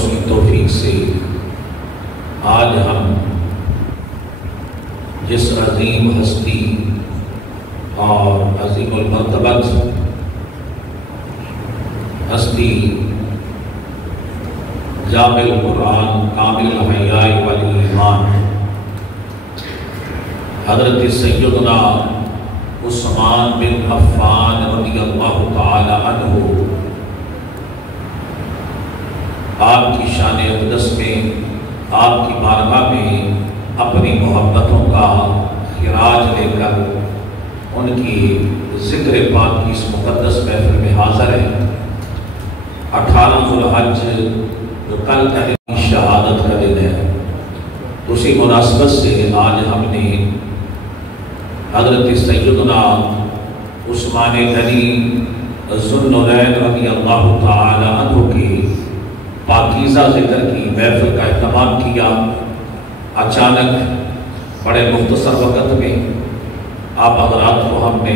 اس کی توفیق سے آج ہم جس عظیم ہستی اور عظیم المرتبت ہستی جامع القرآن کامل الحیاء والایمان حضرت سیدنا عثمان بن عفان رضی اللہ تعالی عنہ آپ کی شان اقدس میں آپ کی بارگاہ میں اپنی محبتوں کا خراج لے کر ان کی ذکر پاک کی اس مقدس محفل میں حاضر ہے۔ 18 ذوالحج جو کل کا شہادت کا دن ہے، اسی مناسبت سے آج ہم نے حضرت سیدنا عثمان غنی ذو النورین رضی اللہ تعالی عنہ کی پاکیزہ ذکر کی محفل کا اہتمام کیا۔ اچانک بڑے مختصر وقت میں آپ حضرات کو ہم نے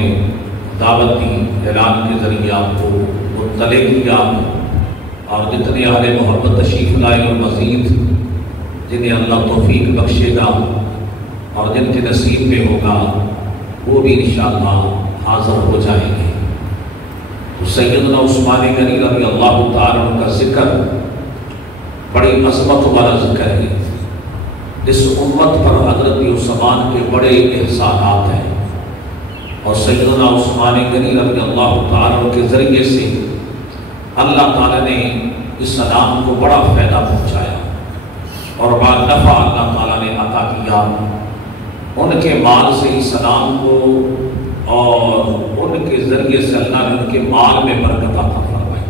دعوت دی، اعلان کے ذریعے آپ کو مطلع کیا، اور جتنے اہل محبت تشریف لائے اور مزید جنہیں اللہ توفیق بخشے گا اور جن کے نصیب میں ہوگا وہ بھی انشاءاللہ حاضر ہو جائیں گے۔ تو سیدنا عثمان غنی رضی اللہ تعالیٰ عنہ کا ذکر بڑی عظمت والا ذکر ہے۔ اس امت پر حضرت عثمان کے بڑے احسانات ہیں، اور سیدنا عثمان غنی رضی اللہ تعالیٰ عنہ کے ذریعے سے اللہ تعالیٰ نے اسلام کو بڑا فائدہ پہنچایا اور بڑا نفع اللہ تعالیٰ نے عطا کیا۔ ان کے مال سے اسلام کو اور ان کے ذریعے سے اللہ نے ان کے مال میں برکت عطا فرمائی۔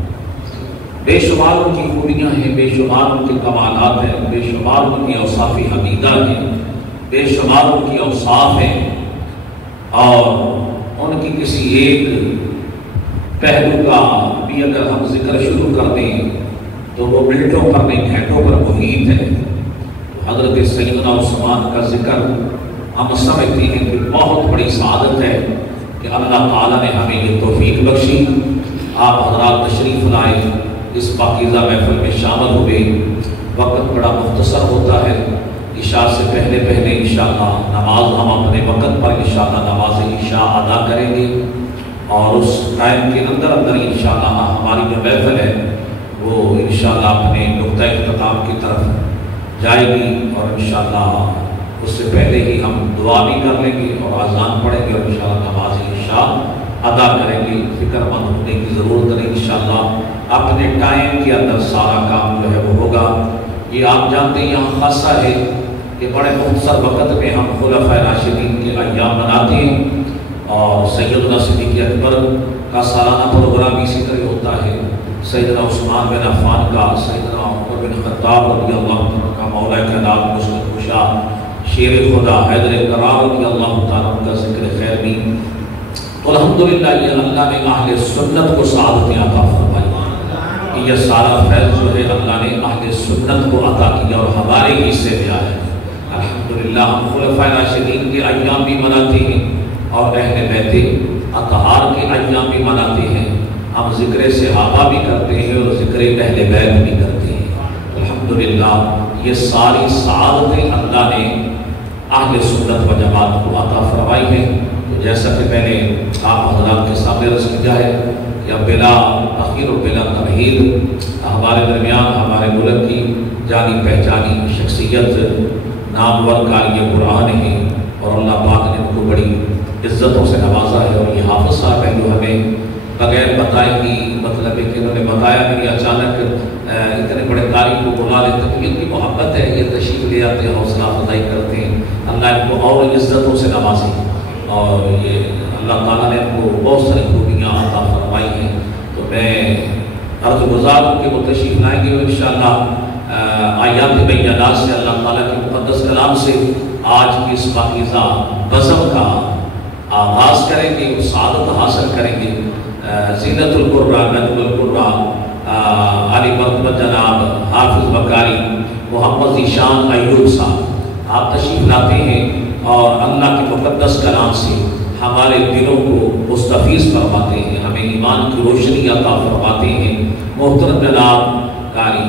بے شمار ان کی خوبیاں ہیں، بے شمار ان کے کمالات ہیں، بے شمار ان کی اوصاف حمیدہ ہیں، بے شمار ان کی اوصاف ہیں، اور ان کی کسی ایک پہلو کا بھی اگر ہم ذکر شروع کر دیں تو وہ منٹوں پر نہیں گھنٹوں پر محیط ہے۔ تو حضرت سیدنا عثمان کا ذکر ہم سمجھتے ہیں کہ بہت بڑی سعادت ہے کہ اللہ تعالیٰ نے ہمیں یہ توفیق بخشی۔ آپ حضرات تشریف لائے، اس پاکیزہ محفل میں شامل ہوئے۔ وقت بڑا مختصر ہوتا ہے، عشاء سے پہلے پہلے انشاءاللہ نماز ہم اپنے وقت پر انشاءاللہ نماز عشاء ادا کریں گے، اور اس ٹائم کے اندر انشاءاللہ ہماری جو محفل ہے وہ انشاءاللہ اپنے نقطہ اختتام کی طرف جائے گی، اور انشاءاللہ اس سے پہلے ہی ہم دعا بھی کر لیں گے اور اذان پڑھیں گے، اور انشاءاللہ نماز عشاء ادا کریں گے۔ فکر مند ہونے کی ضرورت نہیں، انشاءاللہ اپنے ٹائم کے اندر سارا کام جو ہے وہ ہوگا۔ یہ آپ جانتے ہیں یہاں خاصہ ہے کہ بڑے مختصر وقت میں ہم خلفائے راشدین کے ایام مناتے ہیں، اور سیدنا صدیق اکبر کا سالانہ پروگرام اسی طرح ہوتا ہے، سیدنا عثمان بن عفان کا، سیدنا عمر بن خطاب رضی اللہ عنہ کا، مولا کائنات مشکل کشا شیر خدا حیدر کرار رضی اللہ تعالیٰ عنہ کا ذکر خیر بھی۔ تو الحمدللہ یہ اللہ نے اہل سنت کو سعادت عطا فرمائی، یہ سارا فیض جو ہے اللہ نے اہل سنت کو عطا کیا اور ہمارے حصے میں آیا۔ الحمدللہ ہم خلفائے راشدین کے ایام بھی مناتے ہیں اور اہل بیت اطہار کے ایام بھی مناتے ہیں، ہم ذکر صحابہ بھی کرتے ہیں اور ذکر اہل بیت بھی کرتے ہیں۔ الحمدللہ یہ ساری سعادتیں اللہ نے اہل سنت و جماعت کو عطا فرمائی ہیں۔ تو جیسا کہ میں نے آپ حضرات کے سامنے عرض کیا ہے کہ بلا تاخیر و بلا تمہید ہمارے درمیان ہمارے ملک کی جانی پہچانی شخصیت نامور قاری قرآن ہے، اور اللہ پاک نے ان کو بڑی عزتوں سے نوازا ہے، اور یہ حافظ صاحب ہیں جو ہمیں بغیر بتائے ہی مطلب ہے کہ انہوں نے بتایا نہیں، اچانک اتنے بڑے قاری کو بلا لیتے ہیں، ان کی محبت ہے، یہ تشریف لے آتے ہیں، حوصلہ افزائی کرتے ہیں، اللہ ان کو اور عزتوں سے نوازے، اور یہ اللہ تعالیٰ نے ان کو بہت ساری خوبیاں عطا فرمائی ہیں۔ تو میں عرض گزار ہوں کہ وہ تشریف لائیں گے، انشاءاللہ آیات بینات سے اللہ تعالیٰ کے مقدس کلام سے آج کی اس پاکیزہ بزم کا آغاز کریں گے، سعادت حاصل کریں گے۔ زینت القرآ نجم القرآ علی مرتبہ جناب حافظ بکاری محمد ذیشان ایوب صاحب آپ تشریف لاتے ہیں، اور اللہ کے مقدس کلام سے ہمارے دلوں کو مستفیض فرماتے ہیں، ہمیں ایمان کی روشنی عطا فرماتے ہیں۔ محترم جناب قاری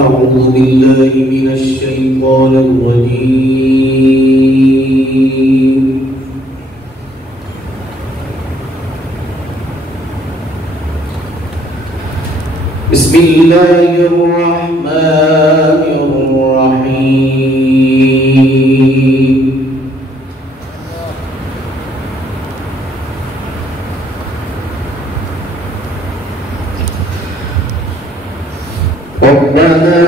أعوذ بالله من الشيطان الرجيم. بسم الله الرحمن الرحيم. ربنا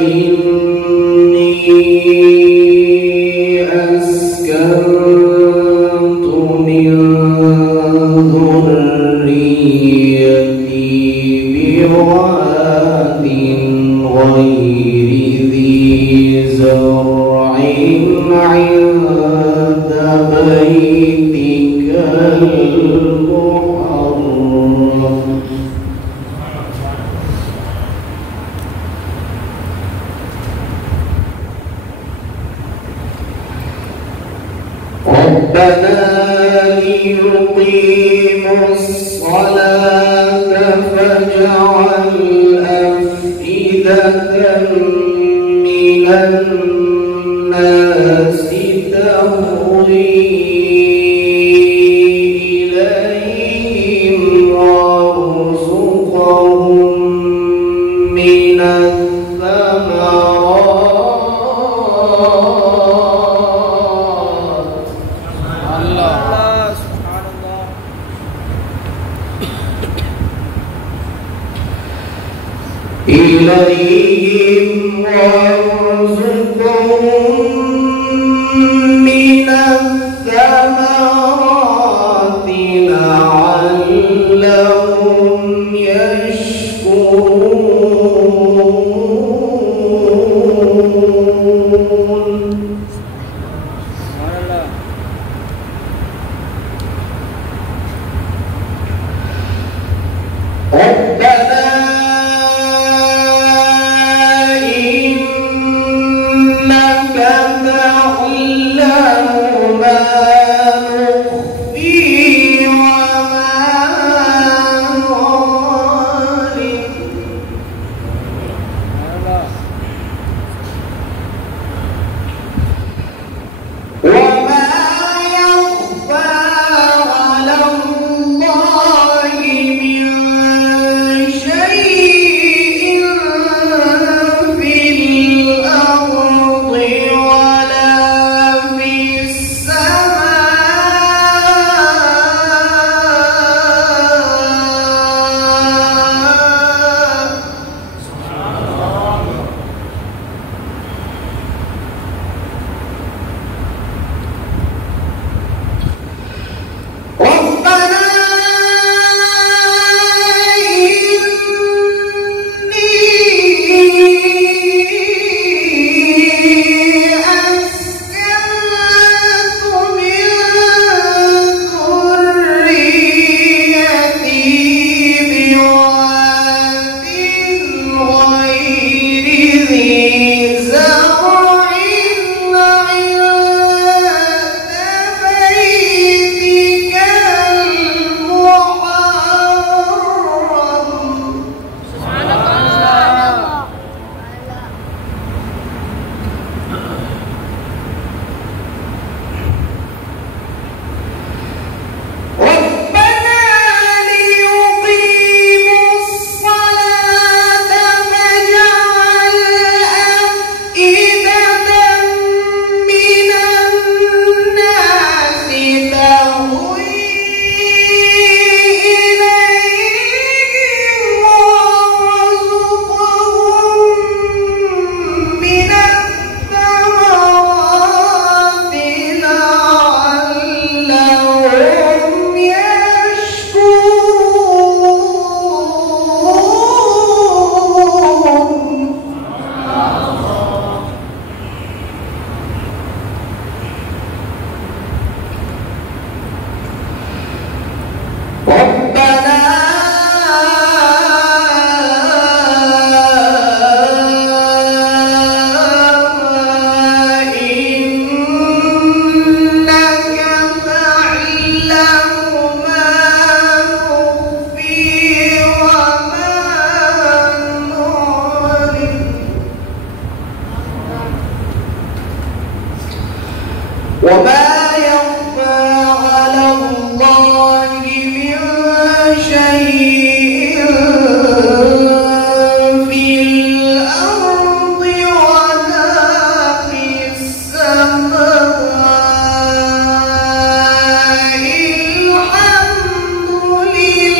إني أسكنت من ذريتي بواد غير ذي زرع عند بيتك المحرم ربنا ليقيموا الصلاة فاجعل أفئدة من الناس تهوي إليهم وارزقهم من إليهم وارزقهم من الثمرات لعلهم يشكرون. ربنا شيء وما يخفى على الله من شيء في الأرض ولا في السماء. الحمد لله.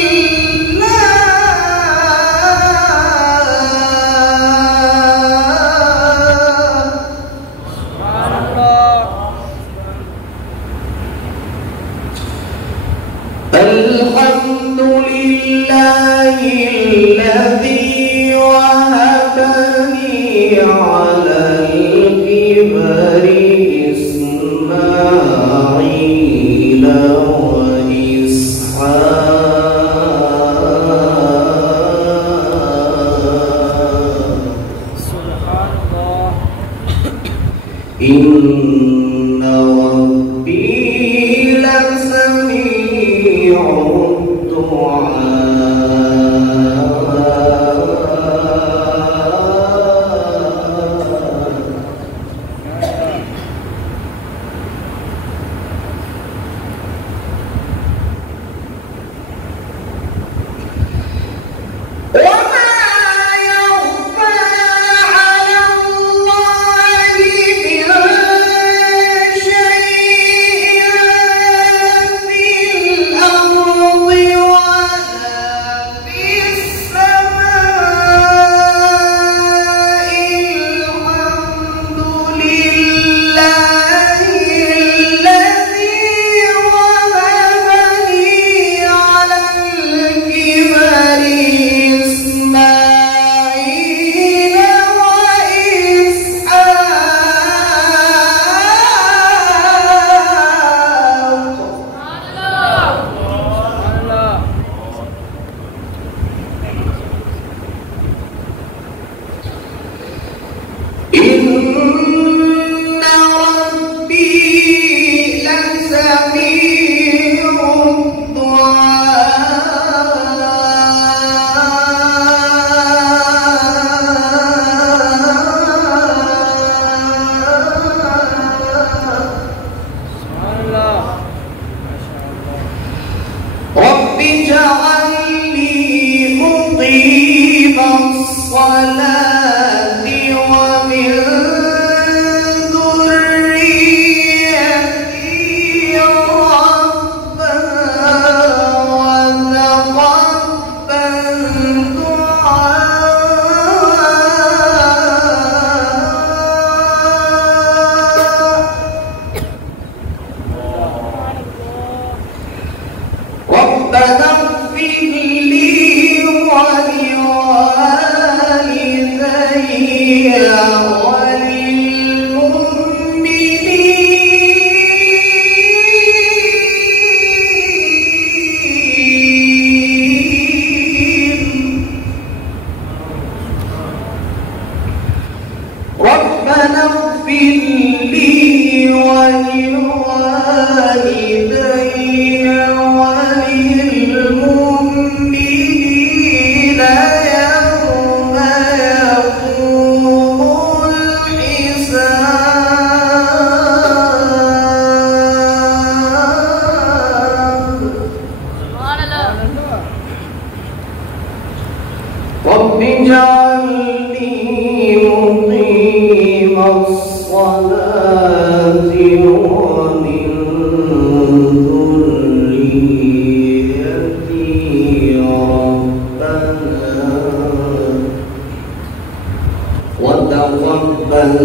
الحمد لله الذي وهبني على الكبر إسماعيل وإسحاق. سبحان الله. إن ربي لسميع رب اجعلني مقيم الصلاة ومن ذريتي ربنا وتقبل ربنا اغفر لي ولوالدي وللمؤمنين. ربنا اغفر لي ولوالدي وللمؤمنين يوم يقوم الحساب. رب اجعلني مقيم الصلاة ومن ذريتي ربنا وتقبل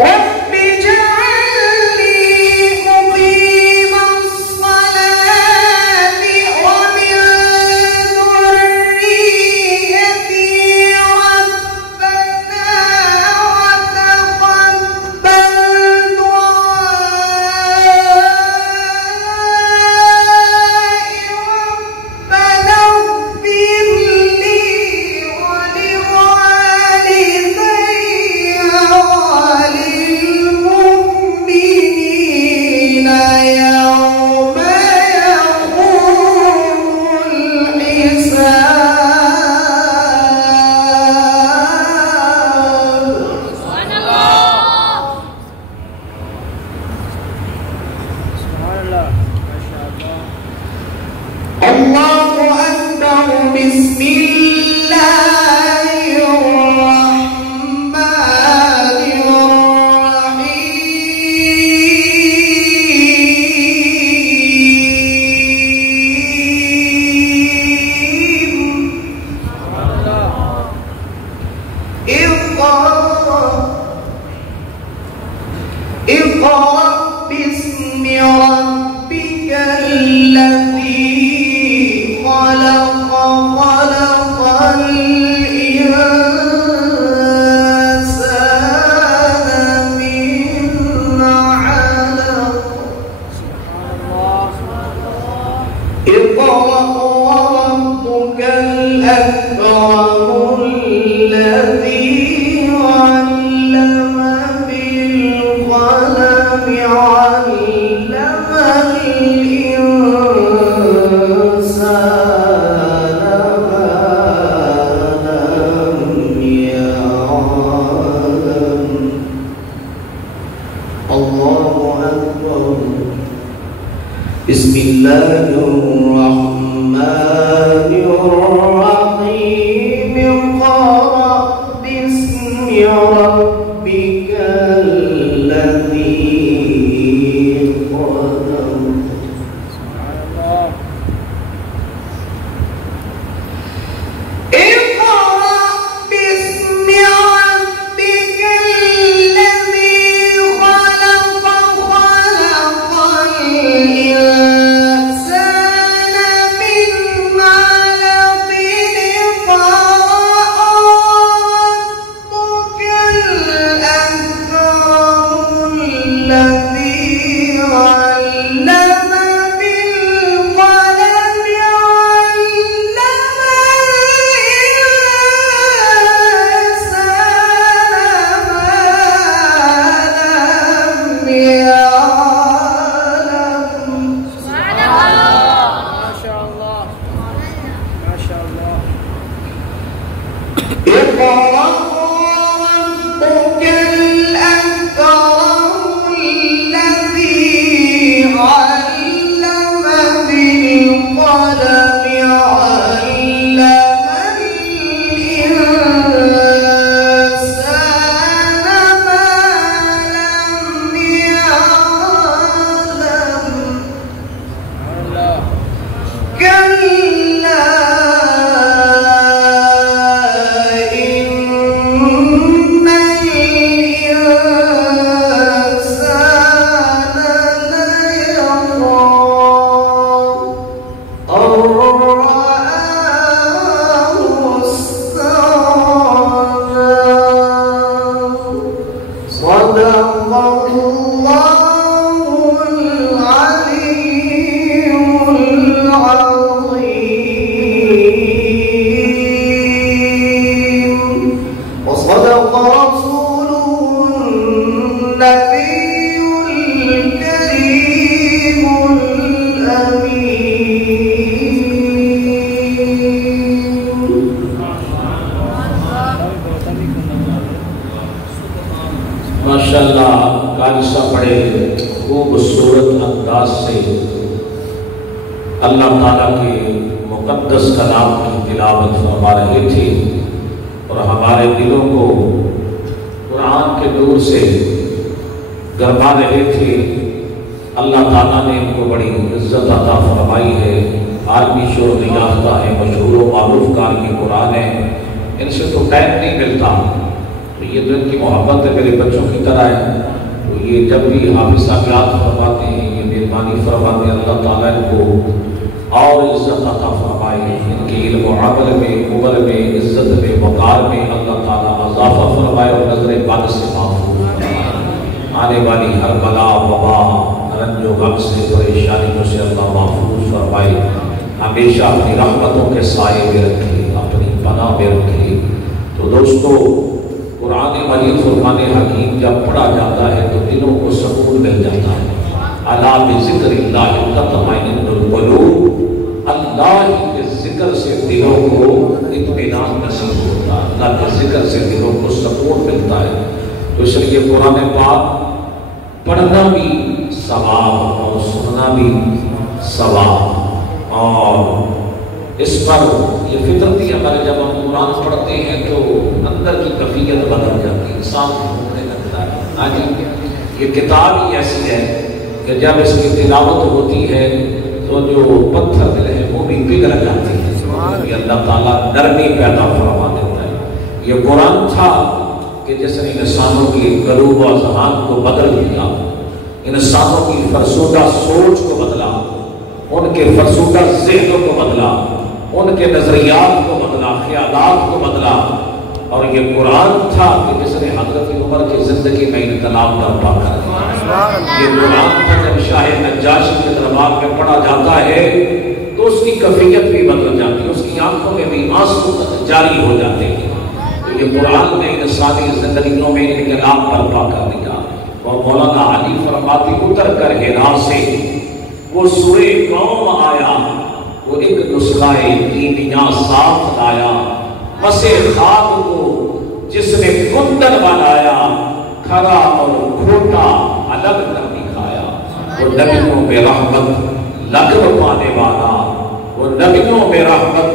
رب اجعلني مقيم الصلاة ومن الأكرم الذي علم بالقلم علم الإنسان ما لم يعلم. الله أكبر. بسم الله الرحمن الرحيم. اقرأ باسم ربك الذي خلق. ماشاءاللہ قاری صاحب بڑے خوبصورت انداز سے اللہ تعالیٰ کے مقدس کلام کی تلاوت فرما رہے تھے اور ہمارے دلوں کو قرآن کے نور سے گرما رہے تھے. اللہ تعالیٰ نے ان کو بڑی عزت عطا فرمائی ہے. عالمی شہرت یافتہ ہے, مشہور و معروف کاری قرآن ہے. ان سے تو ٹائم نہیں ملتا, تو یہ دل کی محبت ہے, میرے بچوں کی طرح ہے. تو یہ جب بھی حافظ صاحب یاد فرماتے ہیں, یہ مہربانی فرماتے ہیں, اللہ تعالیٰ ان کو اور عزت عطا فرمائے. ان کے علم و عمل میں, عمر میں, عزت میں, وقار میں اللہ تعالیٰ اضافہ فرمائے اور نظر بد سے محفوظ فرمائے. آنے والی ہر بلا, وبا, رنج و غم سے, پریشانیوں سے اللہ محفوظ فرمائے. ہمیشہ اپنی رحمتوں کے سائے میں رکھے, اپنی پناہ میں رکھے. تو دوستو, قرآن مجید فرمان حکیم جب پڑھا جاتا ہے تو دلوں کو سکون مل جاتا ہے. الا بذکر اللہ تطمئن القلوب, اللہ کے ذکر سے دلوں کو اطمینان نصیب ہوتا ہے, اللہ کے ذکر سے دلوں کو سکون ملتا ہے. تو اس لیے قرآن پاک پڑھنا بھی ثواب اور سننا بھی ثواب, اور اس پر یہ فطرتی ہمارے جب ہم قرآن پڑھتے ہیں تو اندر کی کیفیت بدل جاتی ہے, انسان گھومنے لگتا ہے. ہاں جی, یہ کتاب ہی ایسی ہے کہ جب اس کی تلاوت ہوتی ہے تو جو پتھر دل ہے وہ بھی پگھل جاتے ہیں. یہ اللہ تعالیٰ نرمی پیدا فرما دیتا ہے. یہ قرآن تھا کہ جس نے انسانوں کی قلوب و اذہان کو بدل دیا, انسانوں کی فرسودہ سوچ کو بدلا, ان کے فرسودہ ذہنوں کو بدلا, ان کے نظریات کو بدلا, خیالات کو بدلا. اور یہ قرآن تھا کہ جس نے حضرت عمر کی زندگی میں انقلاب برپا کر دیا. یہ قرآن تھا جب شاہ نجاشی کے دربار میں پڑھا جاتا ہے تو اس کی کیفیت بھی بدل جاتی ہے, اس کی کی آنکھوں میں بھی آنسو جاری ہو جاتے ہیں۔ تو یہ قرآن نے انسانی زندگیوں میں انقلاب برپا کر دیا۔ اور مولانا علی فرماتے اتر کر ہرا سے وہ سورہ قوم آیا، وہ ایک نسخہ کیمیا ساتھ لایا، مسے خاک کو جس نے کندن بنایا، کھرا اور کھوٹا الگ کر دکھایا۔ وہ نبیوں میں رحمت لقب پانے والا، وہ نبیوں میں رحمت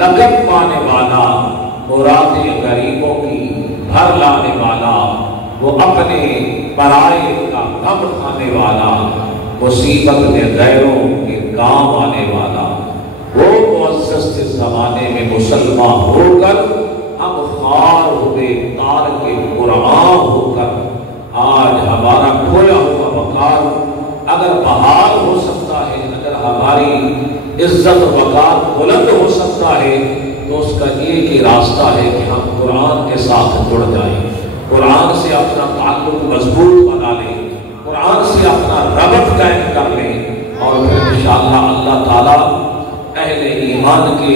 لقب پانے والا، مرادیں غریبوں کی بھر لانے والا، وہ اپنے پرائے کا غم کھانے والا، مصیبت میں غیروں کے کام آنے والا، وہ معزز کے زمانے میں مسلمان ہو کر اب خار ہوئے تار کے قرآن ہو کر آج ہمارا کھویا ہوا وقار اگر بحال ہو سکتا ہے، اگر ہماری عزت وقار بلند ہو سکتا ہے تو اس کا ایک ہی راستہ ہے کہ ہم قرآن کے ساتھ جڑ جائیں، قرآن سے اپنا تعلق مضبوط بنا لیں، قرآن سے اپنا ربط قائم کر لیں، اور پھر انشاءاللہ اللہ تعالیٰ اہل ایمان کے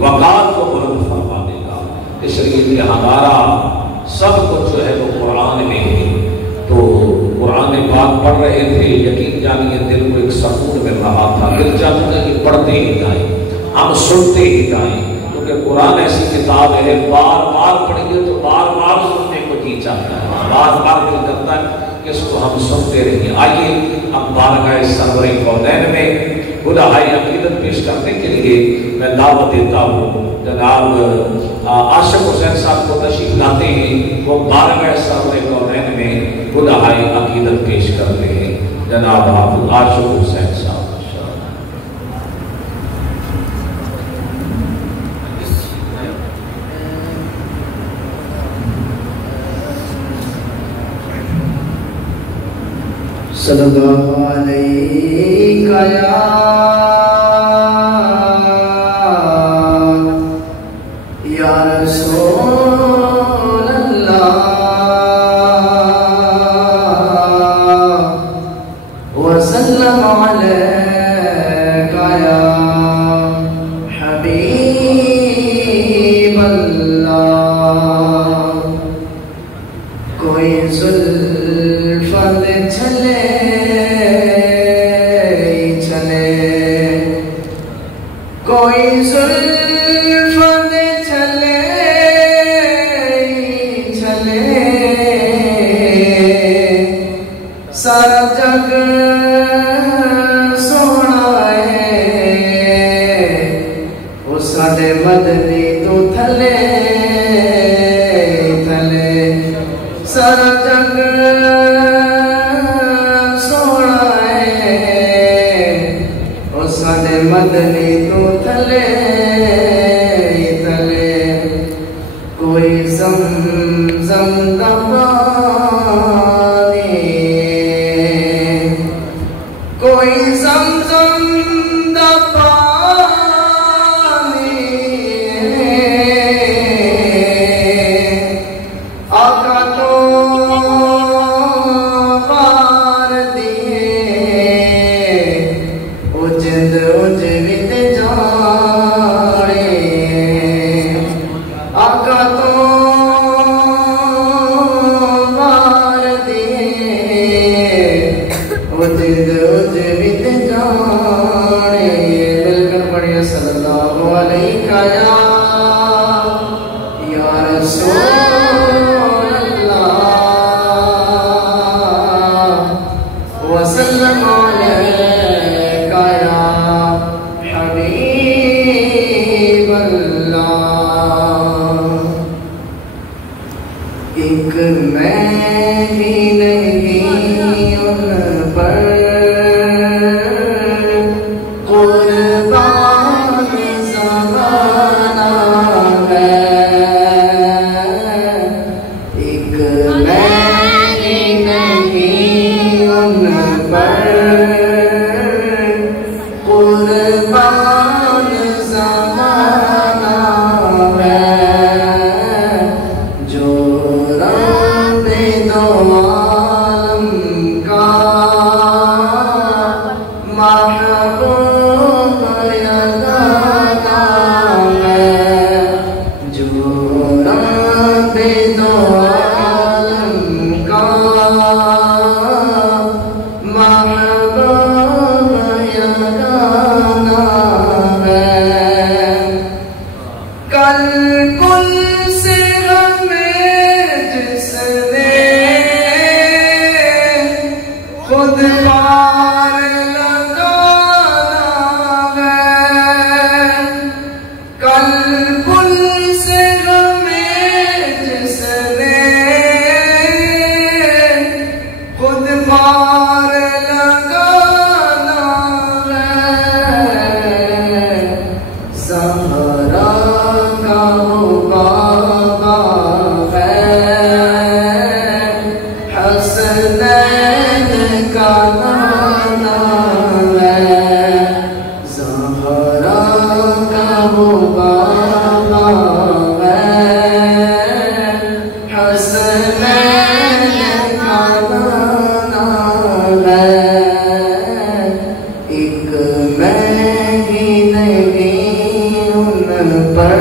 وقار کو بلند فرما دے گا۔ اس لیے کہ ہمارا سب کچھ جو ہے وہ قرآن میں ہے۔ تو قرآن پاک پڑھ رہے تھے، یقین جانیے دل کو ایک سکون مل رہا تھا، دل چاہتا تھا کہ پڑھتے ہی جائیں، ہم سنتے ہی جائیں، کیونکہ قرآن ایسی کتاب ہے بار بار پڑھیں گے تو بار بار سننے کو جی چاہتا ہے، بار بار دل کرتا ہے کہ اس کو ہم سنتے رہیں۔ آئیے اب بارگاہ سرور کونین میں گلہائے عقیدت پیش کرنے کے لیے میں دعوت دیتا ہوں جناب عاشق حسین صاحب کو تشریف لاتے ہیں، وہ بارگاہ سرور کونین میں گلہائے عقیدت پیش کرتے ہیں۔ جناب عاشق حسین صاحب صلی اللہ علیہ یا رسول اللہ وسلم علیک یا حبیب اللہ۔ کوئی زلفت چلے کوئی زلفت چلے سارا جگ سونا ہے، وہ ساڈے مدنی تو تھلے تھلے، سارا جگ سونا ہے، وہ ساڈے مدنی تو تھلے تھلے۔ کوئی زمزم دا پانی، کوئی زمزم دا پانی، آقا تو پار دیے، اجد اجوید جانے، آقا تو پر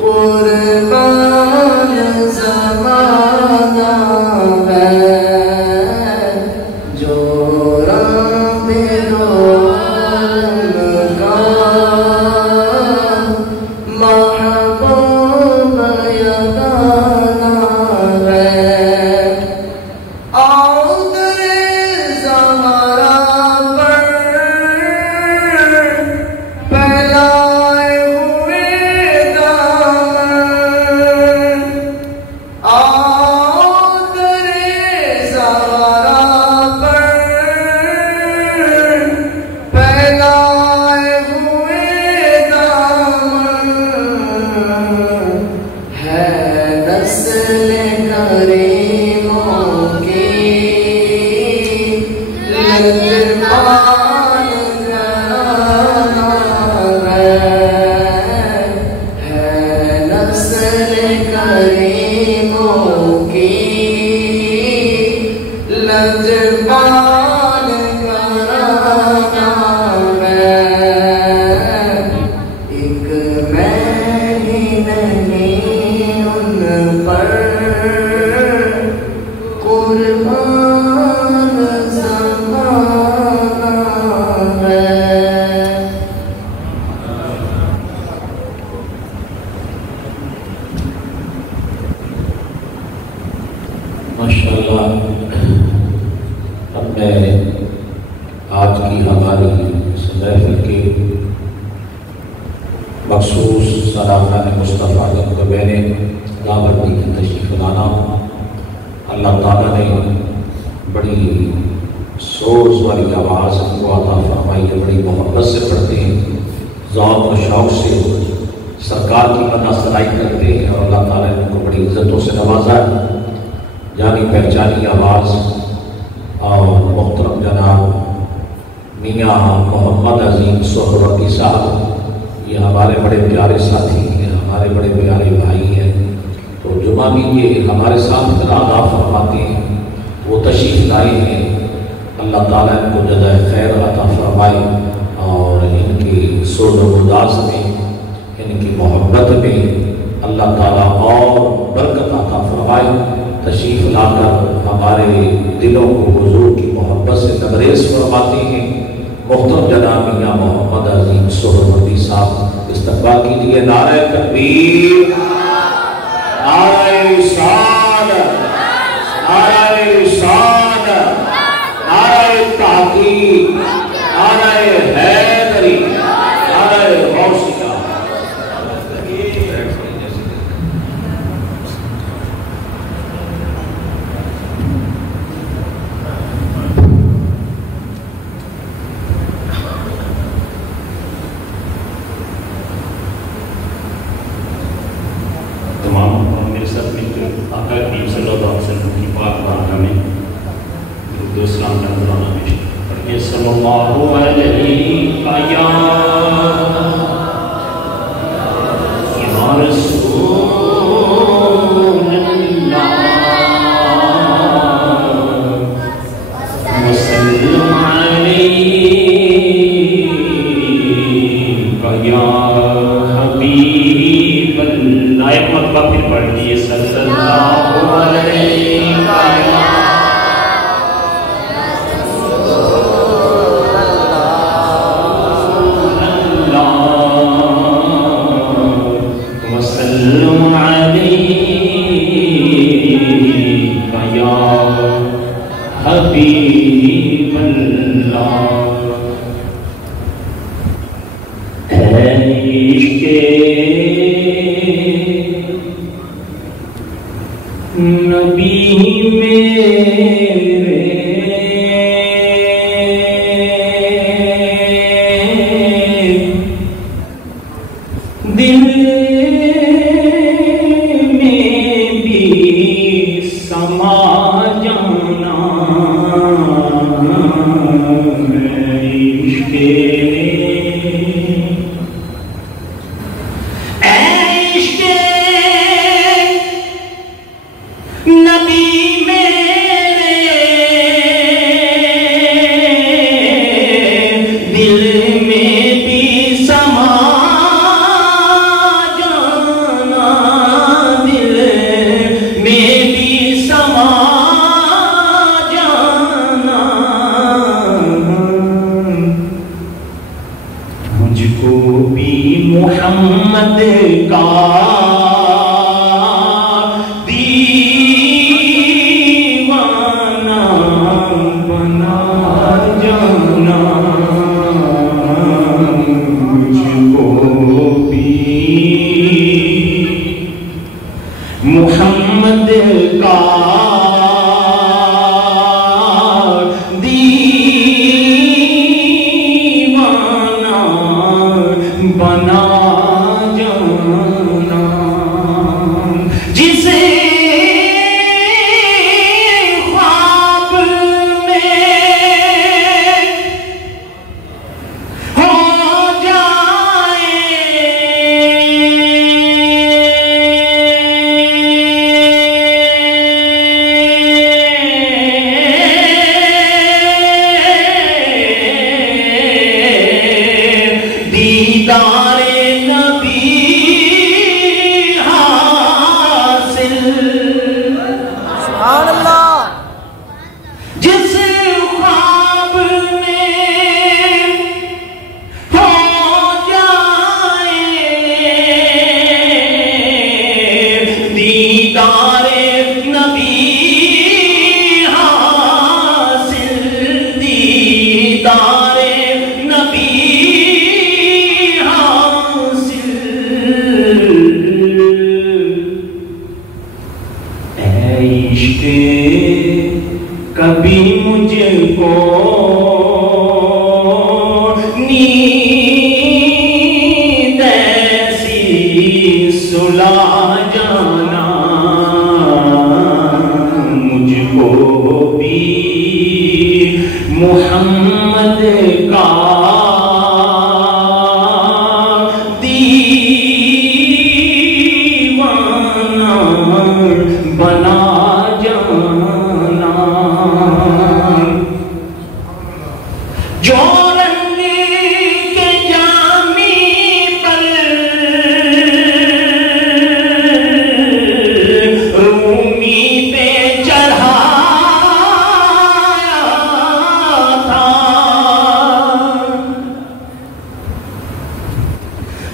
قربان زمانہ ہے جو رب دو عالم کا محبوب یگانہ ہے عودر زہرا پر پھیلائے ہوئے دامن عودر زہرا پر پھیلائے ہوئے دامن ہے نسل کریموں کی لجپال گھرانہ ہے نسل کریموں کی لجپال گھرانہ ہے ایک میں ہی نہیں ان پر قربان زمانہ ہے ماشاءاللہ اب میں آج کی ہماری اس محفل کی مخصوص سراغان مصطفیٰ کو میں نے دعوت دی کی تشریف لانا اللہ تعالیٰ نے بڑی سوز والی آواز کو عطا فرمائی ہے بڑی محبت سے پڑھتے ہیں ذوق و شوق سے سرکار کی مدح ثنائی کرتے ہیں اور اللہ تعالیٰ نے ان کو بڑی عزتوں سے نوازا ہے جانی پہچانی آواز اور محترم جناب میاں محمد عظیم سہروردی صاحب یہ ہمارے بڑے پیارے ساتھی ہیں ہمارے بڑے پیارے بھائی ہیں تو جمعہ بھی یہ ہمارے ساتھ آداب فرماتے ہیں وہ تشریف لائے ہیں اللہ تعالیٰ ان کو جزائے خیر عطا فرمائے اور ان کی سوز و گداز میں ان کی محبت میں اللہ تعالیٰ اور برکت عطا فرمائے تشریف لا کر ہمارے دلوں کو حضور کی محبت سے تبریز فرماتے ہیں محترم جناب میاں محمد عظیم سہروردی صاحب استقبال کیجیے نعرہ تکبیر نعرہ رسالت نعرہ رسالت نعرہ تحقیق نعرہ حیدری نعرہ غوثیہ میرے ساتھ مل کر آقا کریم صلی اللہ علیہ وسلم کی پاک بارگاہ میں درود و سلام کا نذرانہ پیش پڑھیے صلی اللہ علیہ یا رسول اللہ وسلم علیہ یا حبیب اللہ ایک مرتبہ پھر پڑھ لیے صلی اللہ علیہ وسلم علیہ یا حبیب اللہ عشق نبی میرے دل میں بھی سما جانا عشق نبی میرے دل میں بھی سما محمد کا دیوانہ بنا جانا مجھ کو بھی محمد کا بنا جانا جسے خواب میں ہو جائے دیدار نبی حاصل سبحان اللہ جس خواب میں ہو جائے دیدار نبی حاصل دیدار نبی عشق کبھی مجھ کو نیند ایسی سلا جانا مجھ کو بھی محمد کا بنا جانا جو رنگ کے جامی پر رومی پہ چڑھایا تھا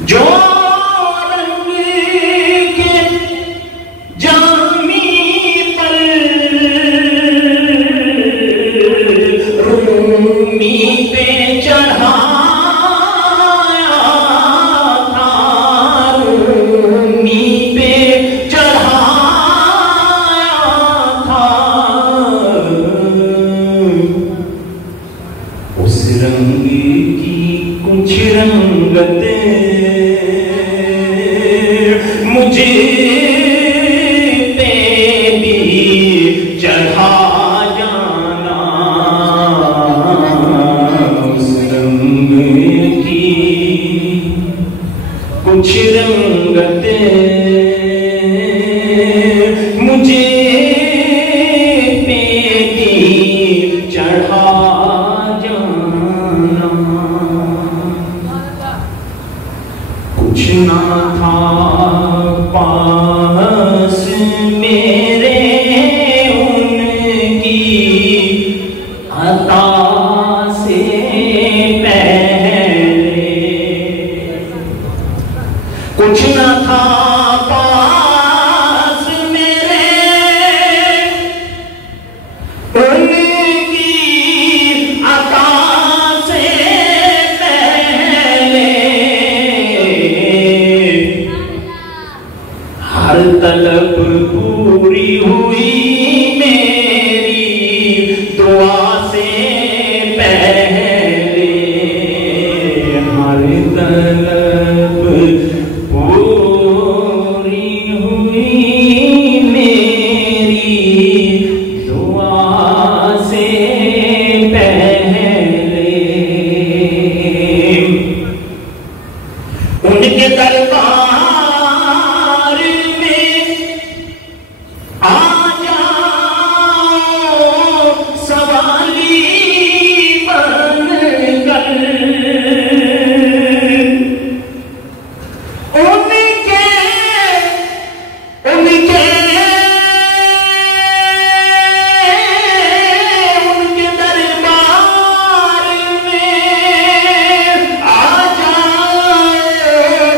جو پہ چڑھایا تھا رومی پہ چڑھایا تھا اس رنگ کی کچھ رنگتیں مجھے پہ بھی چڑھا کچھ رنگتیں مجھے پہ بھی چڑھا جانا کچھ نہ تھا پاس میرے ان کی عطا سے کچھ نہ تھا پاس میرے ان کی عطا سے پہلے ہر طلب پوری ہوئی میری دعا سے پہلے ہر طلب پوری ہوئی میری دعا سے پہلے ان کے دربار میں آ جاؤ سوالی بن کر دربار میں آ جاؤ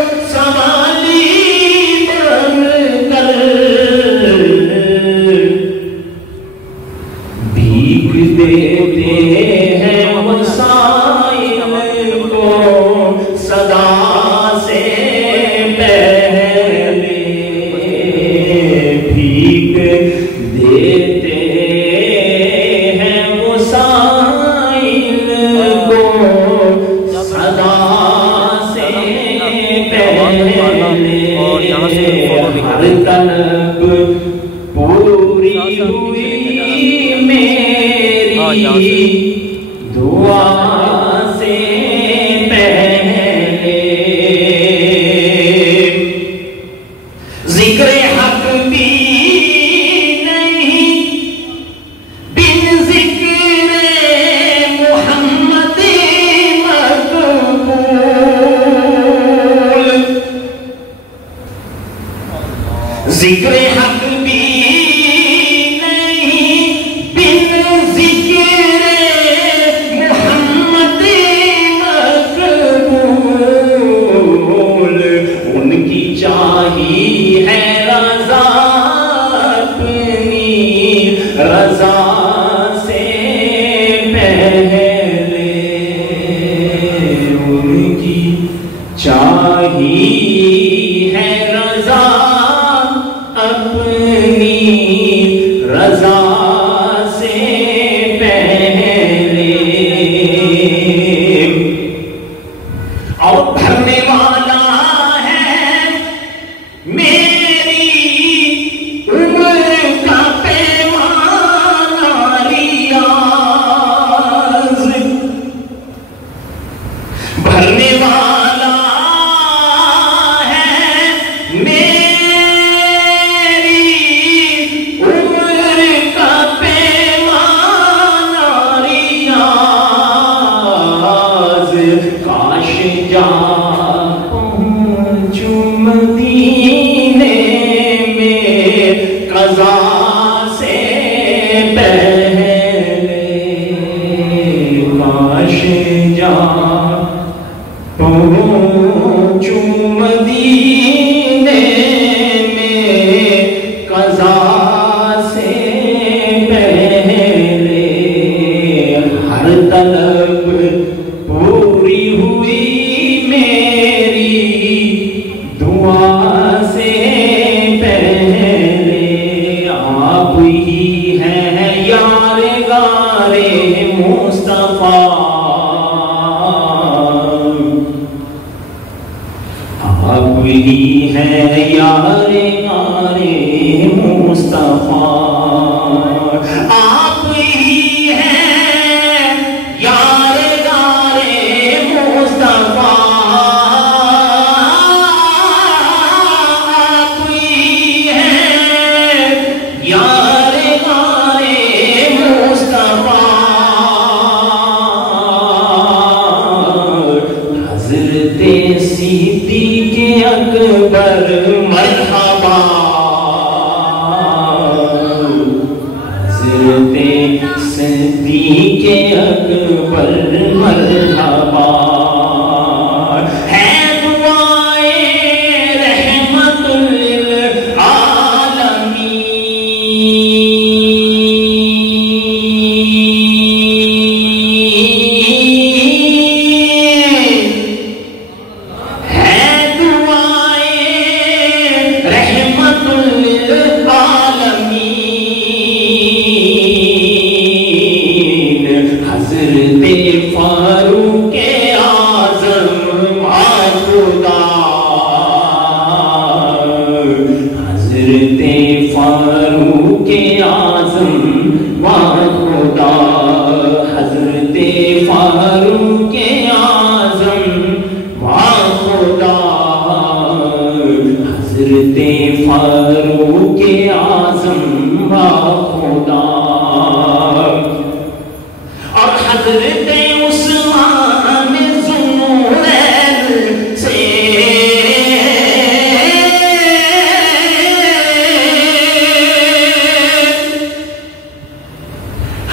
اور یہاں سے فوٹو بھی ہر طلب پوری ہوئی میری دعا سے پہلے ذکر حق بھی نہیں بن ذکر محمد مقبول ذکر حق بھی نہیں بن ذکر محمد مقبول ان کی چاہی ہے رضا اپنی رضا سے پہلے ان کی چاہی ہے رضا اپنی رضا سے پہلے اور بھرنے والا ہے میری عمر کا پیمانہ ریاض بھرنے والا ہے میری عمر کا پیمانہ ریاض کاش جا پہنچوں مدینے میں قضا سے پہلے کاش جا پہنچوں مدینے میں قضا سے پہلے ہر طلب پوری ہوئی میری دعا سے پہلے آپ ہی ہیں یار غارِ مصطفیٰ آپ ہی ہیں یار غارِ مصطفیٰ آپ ہی ہیں یار غارِ مصطفیٰ آپ ہی ہیں یار غارِ مصطفیٰ حضرت صدیق اکبر مرحبا حضرت صدیق اکبر مرحبا ہے دعائیں رحمت للعالمین ہے دعائیں رحمت للعالمین حضرت فاروق اعظم خدا حضرت فاروق اعظم خدا حضرت فاروق اعظم خدا حضرت فاروق اعظم خدا اور حضرت عثمان ذوالنورین سے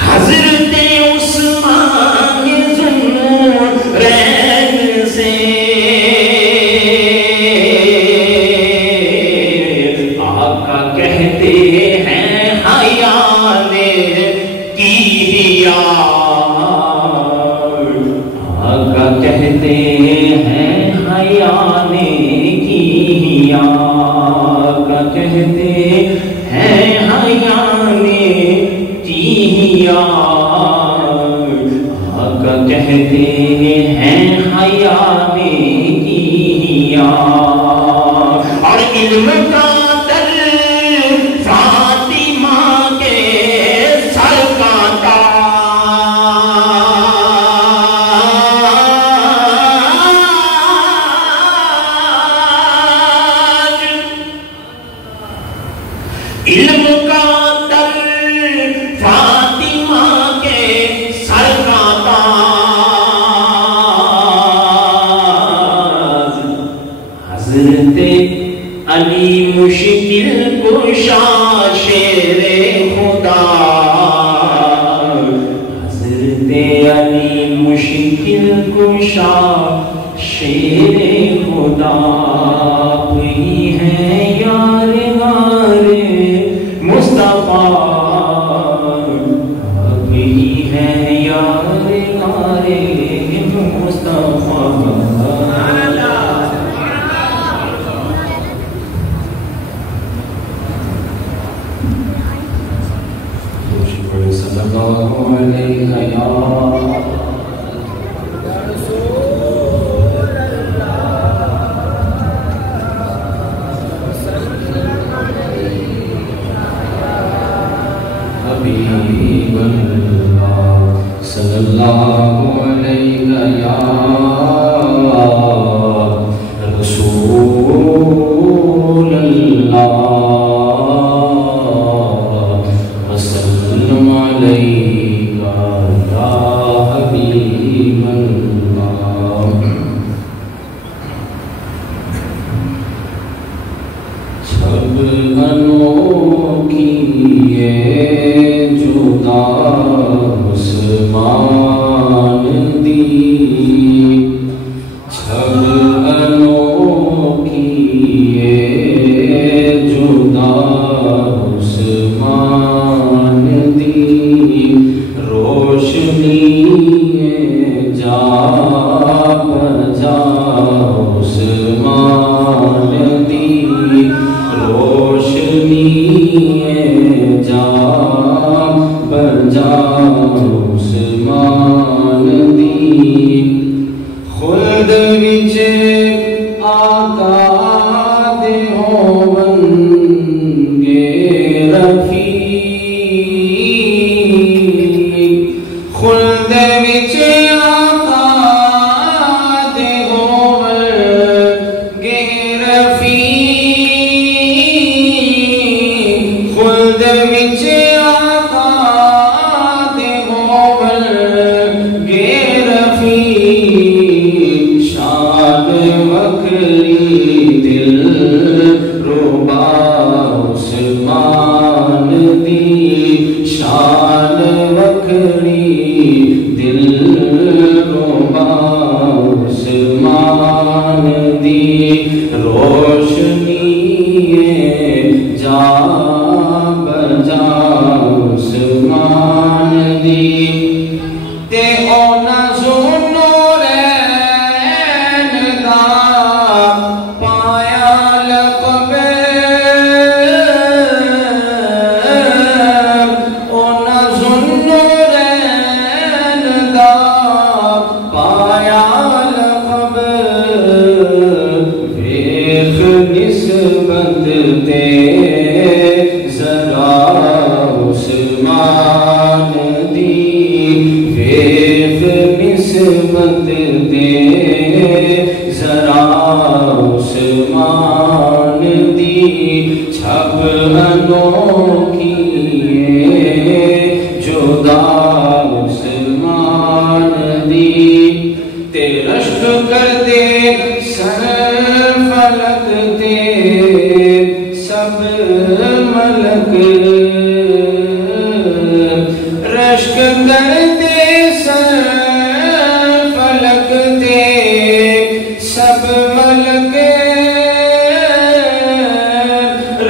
حضرت عثمان ذوالنورین سے آقا کہتے ہیں حیا نے کی آقا کہتے ہیں حیا نے کی آقا کہتے ہیں حیا نے کی آقا کہتے ہیں حیا نے کی علم کا در فاطمہ کے سر کا تاج، علم کا در فاطمہ کے سر کا تاج، حضرت علی مشکل کشا شیر خدا، حضرت علی مشکل کشا شیر خدا، وہی ہے یار غار مصطفیٰ، وہی ہے یار غار مصطفیٰ۔ صلی اللہ علیہ یا حبیب اللہ، صلی اللہ علیہ یا رسول اللہ، وسلم علیکہ یا حبیب اللہ۔ چھب انوکھی یہ جدا عثمان دی، چھب انوکھی یہ جدا عثمان دی، روشنی جا پر جا عثمان دی، روشنی جا پر جا عثمان دی، خلد وچ آقا دے ہون گے رفیق، خلد وچ آقا دے ہون گے رفیق، خلد وچ آقا دے ہون گے رفیق، شان وکری دل ربا عثمان دی، شان وکری دل ربا عثمان دی، روشنی جا بجا عثمان دی، تے اونا ذوالنورین دا پایا لقب، اونا ذوالنورین دا پایا لقب، ویخ نسبت تے ذرا عثمان دی، ویخ نسبت تے ذرا عثمان دی، چھب انوکھی جدا عثمان دی، تے رشک کر دے سر فلک تے سب ملک، رشک کر دے سر فلک تے سب ملک،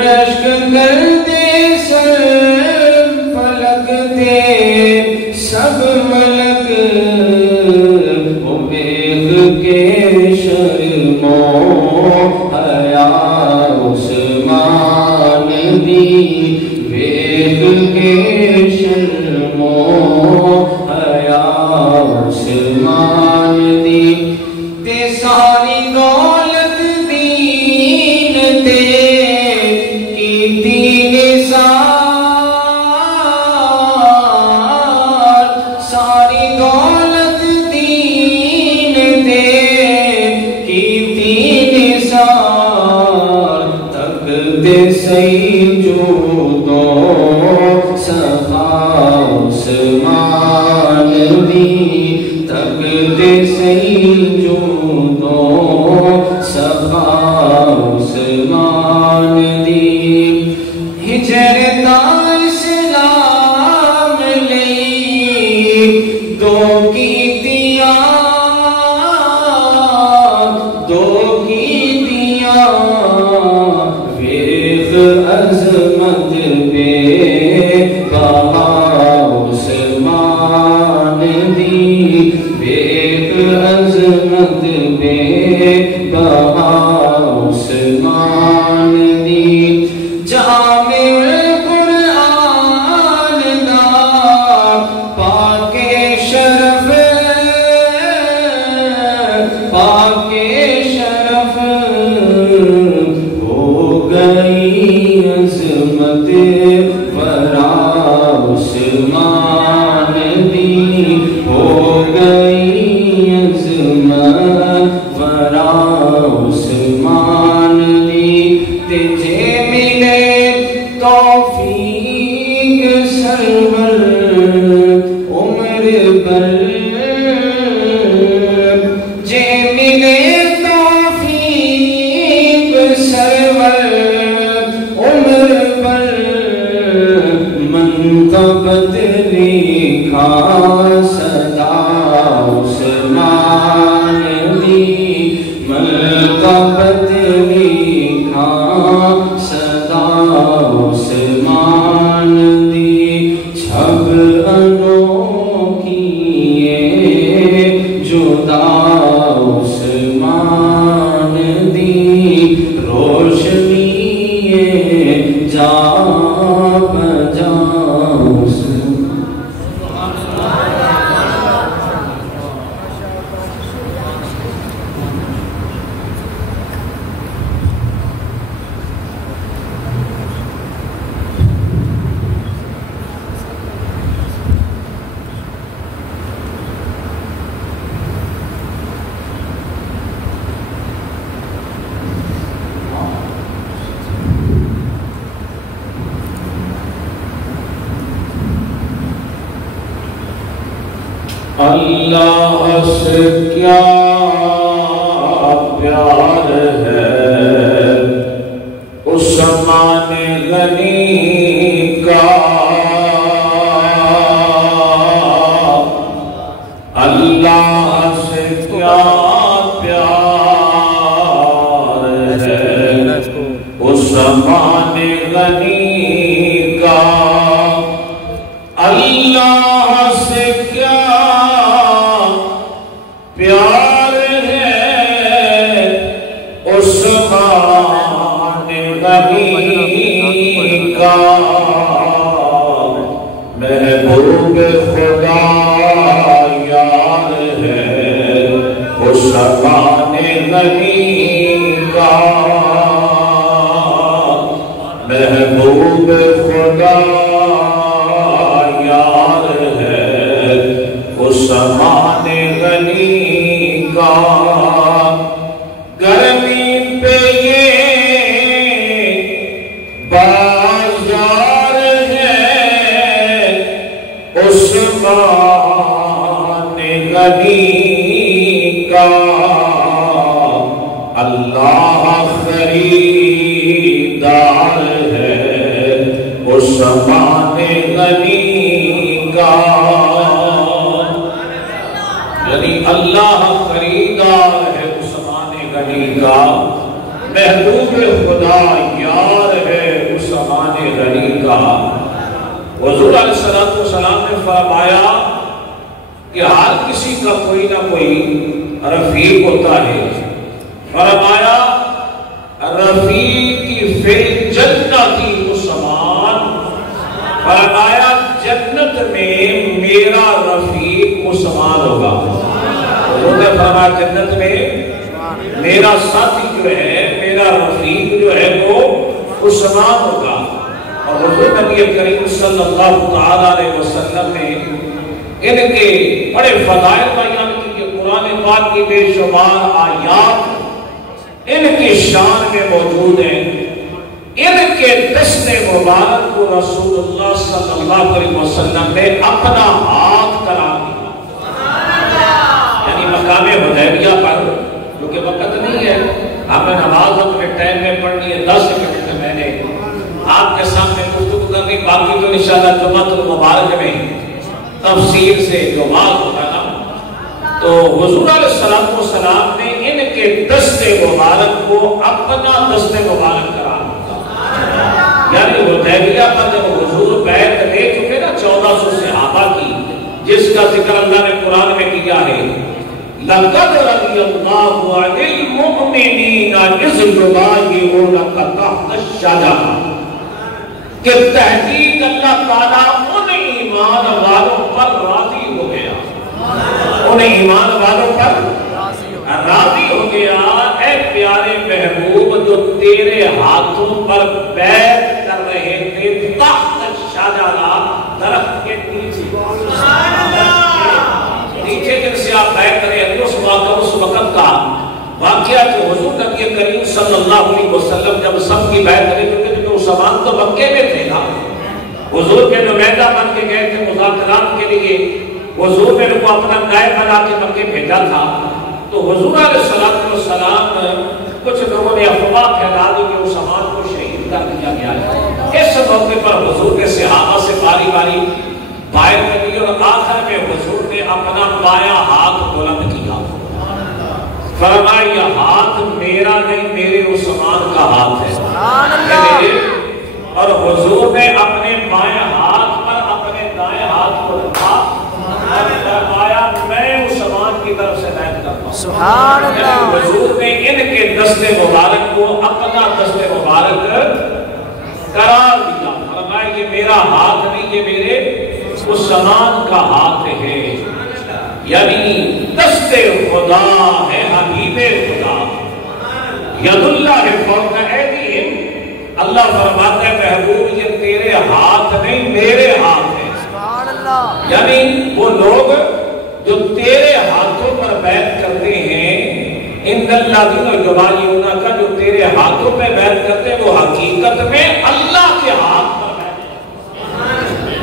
رشک کر دے سر فلک تے سب ملک، او بیخ کے شرم و حیا عثمان دی، دے کی دین ساری دولت دین دے کی دین تک دے سی جودو سخا عثمان دی تک دے سی جودو سخا عثمان دی ہجرت اسلام لئی دو کیتیاں ویخ عظمت بے بہا عثمان دی ویخ عظمت بے بہا عثمان دی جامع القرآن دا پاک شرف پاک شرف ہو گئی عظمت ورا عثمان دی ہو گئی عظمت ورا عثمان دی تجھے ملے توفیق سرور عمر بھر جے ملے توفیق سرور عمر بھر منقبت لکھا صدا عثمان دی منقبت لکھا صدا عثمان دی چھب انوکھیے جدا عثمان دی روشنی جا بجا اللہ سے کیا پیار ہے عثمان غنی کا اللہ سے کیا پیار ہے عثمان غنی کا اللہ سے کیا پیار ہے عثمان غنی کا محبوب خدا یار ہے عثمان غنی کا محبوب خدا یار ہے عثمان غنی کا گرمی پہ یہ بازار ہے عثمان غنی کا اللہ خریدار ہے عثمان غنی کا یعنی اللہ خریدار ہے عثمان غنی کا محبوب خدا یار ہے عثمان غنی کا حضور علیہ السلام نے فرمایا کہ ہر کسی کا کوئی نہ کوئی رفیق ہوتا ہے فرمایا رفیق کی فی جنتی عثمان فرمایا جنت میں میرا رفیق عثمان ہوگا حضور نے فرمایا جنت میں میرا ساتھی جو ہے میرا رفیق جو ہے عثمان ہوگا. اور حضور نبی کریم صلی اللہ تعالی علیہ وسلم نے ان کے بڑے فضائل بیان کیے. قرآن پاک کی بے شمار آیات ان کی شان میں موجود ہیں. ان کے دست مبارک کو رسول اللہ صلی اللہ علیہ وسلم نے اپنا ہاتھ قرار دیا. یعنی مقام حدیبیہ پر جو کہ وقت نہیں ہے، ہمیں نماز اپنے ٹائم میں پڑھنی ہے. 10 منٹ میں نے آپ کے سامنے گفتگو کرنی، باقی تو انشاءاللہ جمعۃ المبارک میں تفصیل سے جو بات ہوگا نا. تو حضور علیہ السلام نے ان کے دست مبارک کو اپنا دست مبارک قرار دیا. یعنی حدیبیہ پر جب حضور بیعت لے چکے نا 1400 صحابہ کی، جس کا ذکر اللہ نے قرآن میں کیا ہے، لَقَدْ رَضِيَ اللَّهُ عَنِ الْمُؤْمِنِينَ إِذْ يُبَايِعُونَكَ تَحْتَ الشَّجَرَةِ، کہ تحقیق اللہ تعالیٰ ان ایمان والوں پر راضی ہو گیا. ان ایمان والوں پر راضی ہو گیا. اے پیارے محبوب، جو تیرے ہاتھوں پر بیعت کر رہے تھے تحت الشجرہ، درخت کے نیچے جن سے آپ بیعت کریں. اس وقت کا واقعہ جو حضور نبی کریم صلی اللہ علیہ وسلم جب سب کی بیعت کرے، کیونکہ جو سامان تو مکے میں تھے نا، حضور کے نمائندہ بن کے گئے تھے مذاکرات کے لیے. حضور نے ان کو اپنا نائب بنا کے مکے بھیجا تھا. تو حضور علیہ السلام کچھ لوگوں نے افواہ پھیلا دی کہ اس سامان کو شہید کر دیا گیا ہے. اس موقع پر حضور نے صحابہ سے باری باری بیعت کری، اور آخر میں حضور نے اپنا بایاں ہاتھ بلند کیا. فرمایا یہ ہاتھ میرا نہیں، میرے عثمان کا ہاتھ ہے. اور حضور نے اپنے بائیں ہاتھ پر اپنے دائیں ہاتھ کو رکھا اور فرمایا میں عثمان کی طرف سے بیعت کرتا ہوں. سبحان اللہ. حضور نے ان کے دست مبارک کو اپنا دست مبارک قرار دیا. فرمایا یہ میرا ہاتھ نہیں، یہ میرے عثمان کا ہاتھ ہے. یعنی دست خدا ہے، حبیب خدا. ید اللہ فوق ایدیہم، اللہ فرماتا ہے محبوب یہ تیرے ہاتھ نہیں، میرے ہاتھ ہے. سبحان اللہ. یعنی وہ لوگ جو تیرے ہاتھوں پر بیعت کرتے ہیں، ان الذین یبایعونک کا جو تیرے ہاتھوں پہ بیعت کرتے ہیں، وہ حقیقت میں اللہ کے ہاتھ پر بیعت کرتے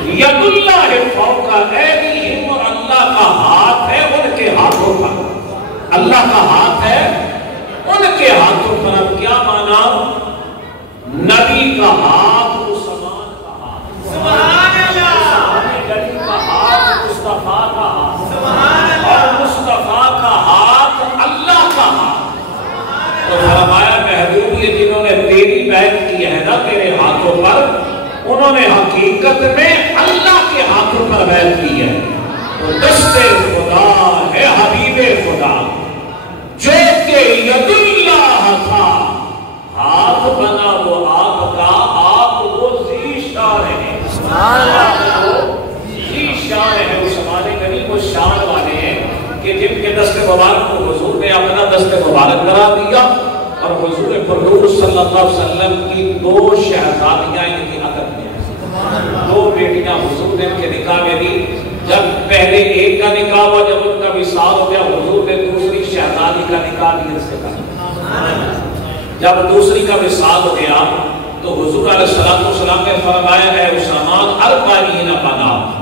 ہیں. ید اللہ فوق ایدیہم، اور اللہ کا ہاتھ ہے ان کے ہاتھوں پر. اللہ کا ہاتھ ہے ان کے ہاتھوں پر. اب کیا مانا؟ نبی کا ہاتھ عثمان کا ہاتھ، سبحان اللہ. نبی کا ہاتھ مصطفیٰ کا ہاتھ، سبحان اللہ. اور مصطفیٰ کا ہاتھ اللہ کا ہاتھ. تو فرمایا محبوب یہ جنہوں نے تیری بیعت کی ہے نا تیرے ہاتھوں پر، انہوں نے حقیقت میں اللہ کے ہاتھوں پر بیعت کی ہے. تو دست خدا ہے، حبیب خدا، جو کہ ید اللہ تھا، ہاتھ بنا وہ آپ کا. آپ وہ ذی شان ہیں، ذی شان ہے. اس ہمارے غریب و شان والے ہیں کہ جن کے دست مبارک کو حضور نے اپنا دست مبارک قرار دیا. اور حضور پر صلی اللہ علیہ وسلم کی 2 شہزادیاں ان کی عقد میں ہیں. 2 بیٹیاں حضور نے ان کے نکاح میں دی. جب پہلے ایک کا نکاح ہوا، جب ان کا وصال ہو گیا، حضور نے دوسری شہزادی کا نکاح بھی ان سے کیا. جب دوسری کا وصال ہو گیا تو حضور علیہ السلام نے فرمایا اے عثمان اربعین بنات.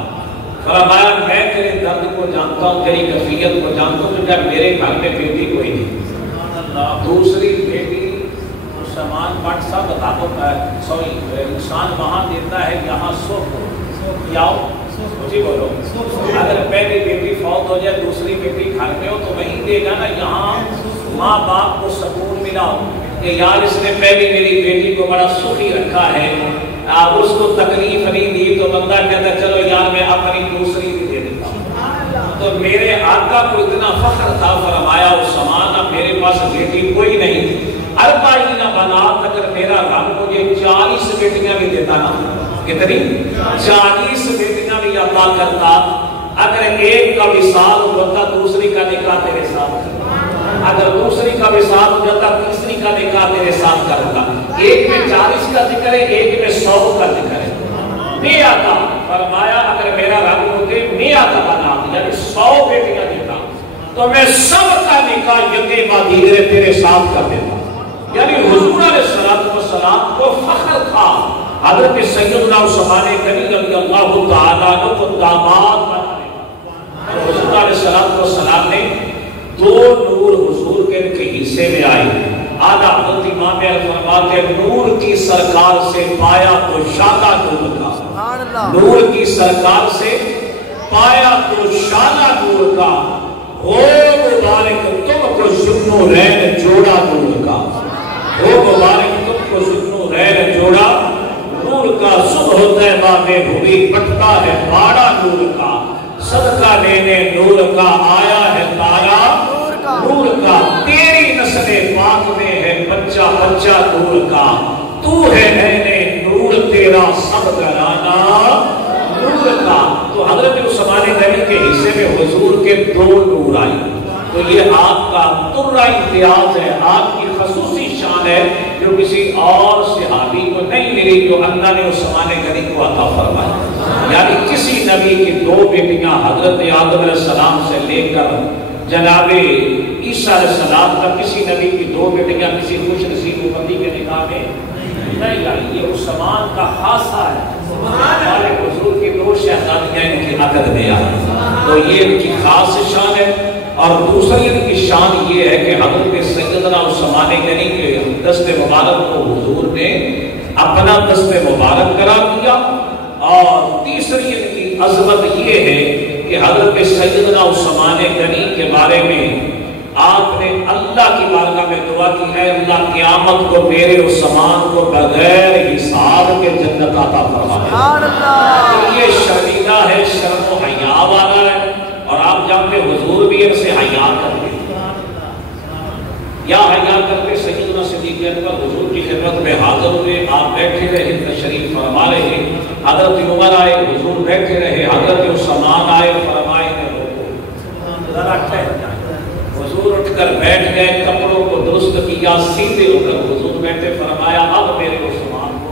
فرمایا میں تیرے درد کو جانتا ہوں، تیری کیفیت کو جانتا ہوں، کیونکہ میرے گھر میں بیٹی کوئی نہیں. دوسری بیٹی عثمان بٹ سا بتا دو، سوری انسان وہاں دیتا ہے یہاں سکھ یا جی بولو. اگر پہلی بیٹی فوت ہو جائے، دوسری بیٹی گھر میں ہو تو وہیں دے گا نا. یہاں ماں باپ کو سکون ملا کہ یار اس نے پہلی میری بیٹی کو بڑا سخی رکھا ہے، اس کو تکلیف نہیں دی، تو بندہ کہتا چلو یار میں اپنی دوسری بھی دے دیتا ہوں. تو میرے آقا کو اتنا فخر تھا. فرمایا عثمان اب میرے پاس بیٹی کوئی نہیں، اربعین بنات، اگر میرا رب مجھے 40 بیٹیاں بھی دیتا نا. کتنی؟ 40 بیٹیاں بھی عطا کرتا. اگر ایک کا وصال ہوتا دوسری کا نکاح تیرے ساتھ کرتا، اگر دوسری کا وصال ہو جاتا تیسری کا نکاح تیرے ساتھ کرتا. ایک میں 40 کا ذکر ہے، ایک میں 100 کا ذکر ہے. میں آتا فرمایا اگر میرا رب ہوتے میں آتا بنا یعنی 100 بیٹیاں دیتا تو میں سب کا نکاح یتیمہ دیگرے تیرے ساتھ کر دیتا. یعنی حضور علیہ السلام کو فخر تھا حضرت سیدنا عثمان غنی رضی اللہ تعالیٰ عنہ کو داماد بنانے کا. حضور علیہ السلام نے 2 نور حضور کے حصے میں آئے. آدھا حضرت امام فرماتے نور کی سرکار سے پایا تو شادہ نور کا، نور کی سرکار سے پایا تو شادہ نور کا، ہو مبارک تم کو ظلم و رین جوڑا نور کا، ہو مبارک تم کو ظلم و رین جوڑا نور کا. صبح طیبہ میں ہوئی پٹتا ہے باڑا نور کا، صدقہ لینے نور کا آیا ہے تارا نور کا. تیری نسل پاک میں ہے بچہ بچہ نور کا، تو ہے عین نور تیرا سب گھرانہ نور کا. تو حضرت عثمان غنی کے حصے میں حضور کے 2 نور آئی. تو یہ آپ کا ترہ امتیاز ہے، آپ کی خصوصی شان ہے جو کسی اور صحابی کو نہیں ملی جو اللہ نے عثمان غنی کو عطا فرمایا. یعنی کسی نبی کی 2 بیٹیاں حضرت آدم علیہ السلام سے لے کر جناب عیسیٰ علیہ السلام تک کسی نبی کی 2 بیٹیاں کسی خوش نصیب امتی کے نکاح میں نہیں آئی. یہ عثمان کا خاصہ ہے. ہمارے حضور کی 2 شہزادیاں ان کی عقد میں آئی تو یہ ان کی خاص شان ہے. اور دوسری ان کی شان یہ ہے کہ حضرت سیدنا عثمان غنی کے دست مبارک کو حضور نے اپنا دست مبارک قرار دیا. اور تیسری ان کی عظمت یہ ہے کہ حضرت سیدنا عثمان غنی کے بارے میں آپ نے اللہ کی بارگاہ میں دعا کی ہے اللہ قیامت کو میرے عثمان کو بغیر حساب کے جنت عطا فرما. یہ شرمندہ ہے، شرم و حیا والا ہے. اور آپ جانتے حضور بھی ان سے حیا کرتے یا حیا کرتے. سیدنا صدیق اکبر حضور کی خدمت میں حاضر ہوئے، آپ بیٹھے رہے تشریف فرما رہے. حضرت عمر آئے حضور بیٹھے رہے، حضرت عثمان آئے فرمائے ذرا ٹھہر جائیں. حضور اٹھ کر بیٹھ گئے، کپڑوں کو درست کیا، سیدھے ہو کر حضور بیٹھے فرمایا اب میرے عثمان کو.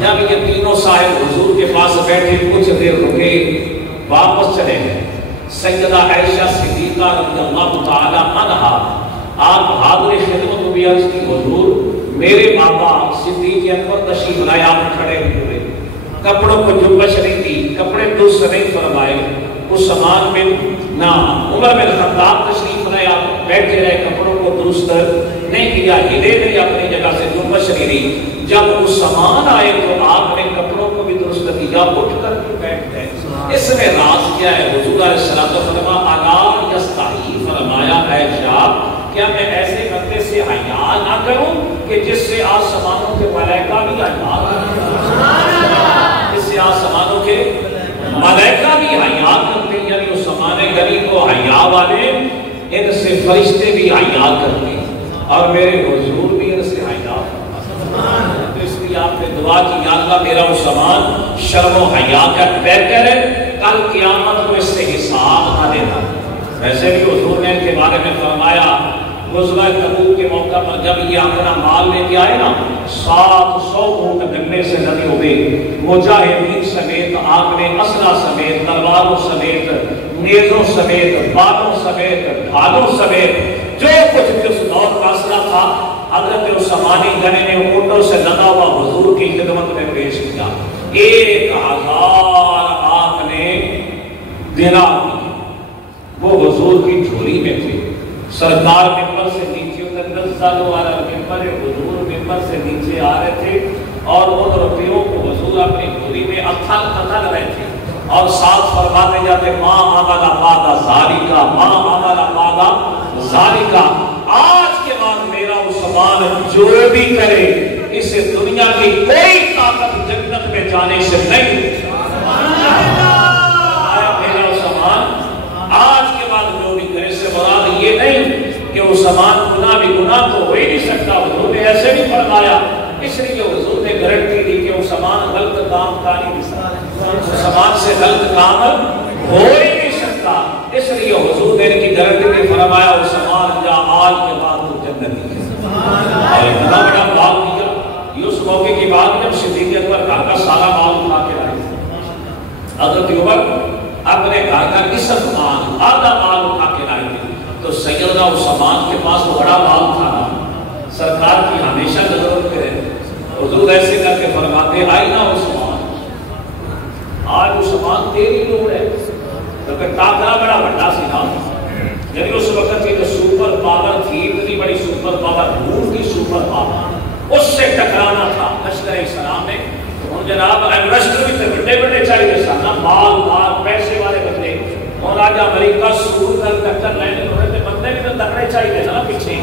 جب یہ تینوں صاحب حضور کے پاس بیٹھے کچھ دیر رکے واپس چلے گئے. سیدہ عائشہ صدیقہ رضی اللہ تعالی عنہا آپ حاضر خدمت بھی عرض کی حضور میرے بابا صدیق اکبر تشریف لائے، آپ کھڑے ہوئے، کپڑوں کو جنبش نہیں دی، کپڑے درست نہیں فرمائے. عثمان بن نہ عمر بن خطاب تشریف لائے، آپ بیٹھے رہے، کپڑوں کو درست نہیں کیا، ہلے نہیں اپنی جگہ سے، جنبش نہیں دی. جب عثمان آئے تو آپ نے کپڑوں کو بھی درست کیا، اٹھ کر بھی بیٹھ گئے. اس میں راز کیا ہے؟ حضور علیہ السلام فرمایا الا یستحی، فرمایا عائشہ کیا میں ایسے بندے سے حیا نہ کروں کہ جس سے آسمانوں کے ملائکہ بھی حیا کریں، جس سے آسمانوں کے ملائکہ بھی حیا کرتے ہیں. یعنی عثمان غنی کو حیا والے، ان سے فرشتے بھی حیا کرتے اور میرے حضور بھی ان سے حیا کرتے. تو اس لیے آپ نے دعا کی یا اللہ میرا عثمان شرم و حیا کا بہتر ہے، کل قیامت کو اس سے حساب نہ دینا. ویسے بھی حضور نے ان کے بارے میں فرمایا غزوہ تبوک کے موقع پر جب یہ اپنا مال لے کے آئے نا 700 اونٹ گنے سے لدے ہوئے، مجاہدین سمیت آپ نے اسلحہ سمیت، تلواروں سمیت، نیزوں سمیت، بالوں سمیت، ڈھالوں سمیت جو کچھ جس دور کا اسلحہ تھا حضرت عثمان غنی نے اونٹوں سے لدا ہوا حضور کی خدمت میں پیش کیا. 1000 آپ نے دینار دیے، وہ حضور کی جھولی میں تھے. سرکار ممبر سے نیچے اتر والا ممبر حضور ممبر سے نیچے آ رہے تھے اور ان روپیوں کو حضور اپنی جھولی میں اتھل اتھل رہے تھے اور ساتھ فرماتے جاتے ماں عمل بعد ذالک، ماں عمل بعد ذالک. آج کے بعد میرا عثمان جو بھی کرے اسے دنیا کی کوئی طاقت جنت میں جانے سے نہیں. میرا عثمان آج کے بعد جو بھی کرے سے مراد یہ نہیں کہ عثمان گناہ بھی گناہ تو ہو ہی نہیں سکتا. حضور نے ایسے بھی فرمایا، اس لیے حضور نے گارنٹی دی کہ عثمان غلط کام کا نہیں سکتا، عثمان سے غلط کام ہو ہی نہیں سکتا. اس لیے حضور نے ان کی گارنٹی دی، فرمایا عثمان جا آج کے بعد تو جنت ہے. اور اتنا بڑا حضرت عمر اپنے گھر کا نصف مال آدھا مال اٹھا کے لائے تھے، تو سیدنا عثمان کے پاس بڑا مال تھا، سرکار کی ہمیشہ ضرورت ہے، حضور ایسے کر کے فرماتے آئی نا عثمان، آج عثمان تیری لوڑ ہے، تو کہ ٹاکرا بڑا بڑا سی نا، یعنی اس وقت کی جو سپر پاور تھی، اتنی بڑی سپر پاور، روم کی سپر پاور، اس سے ٹکرانا تھا لشکر اسلام نے۔ جناب ایورسٹ بھی تھے بڑے بڑے چاہیے سانا، مال مال پیسے والے بندے، اور آج امریکہ سور کر ٹکر لینے ہوئے تھے، بندے بھی تو تکڑے چاہیے نا پیچھے،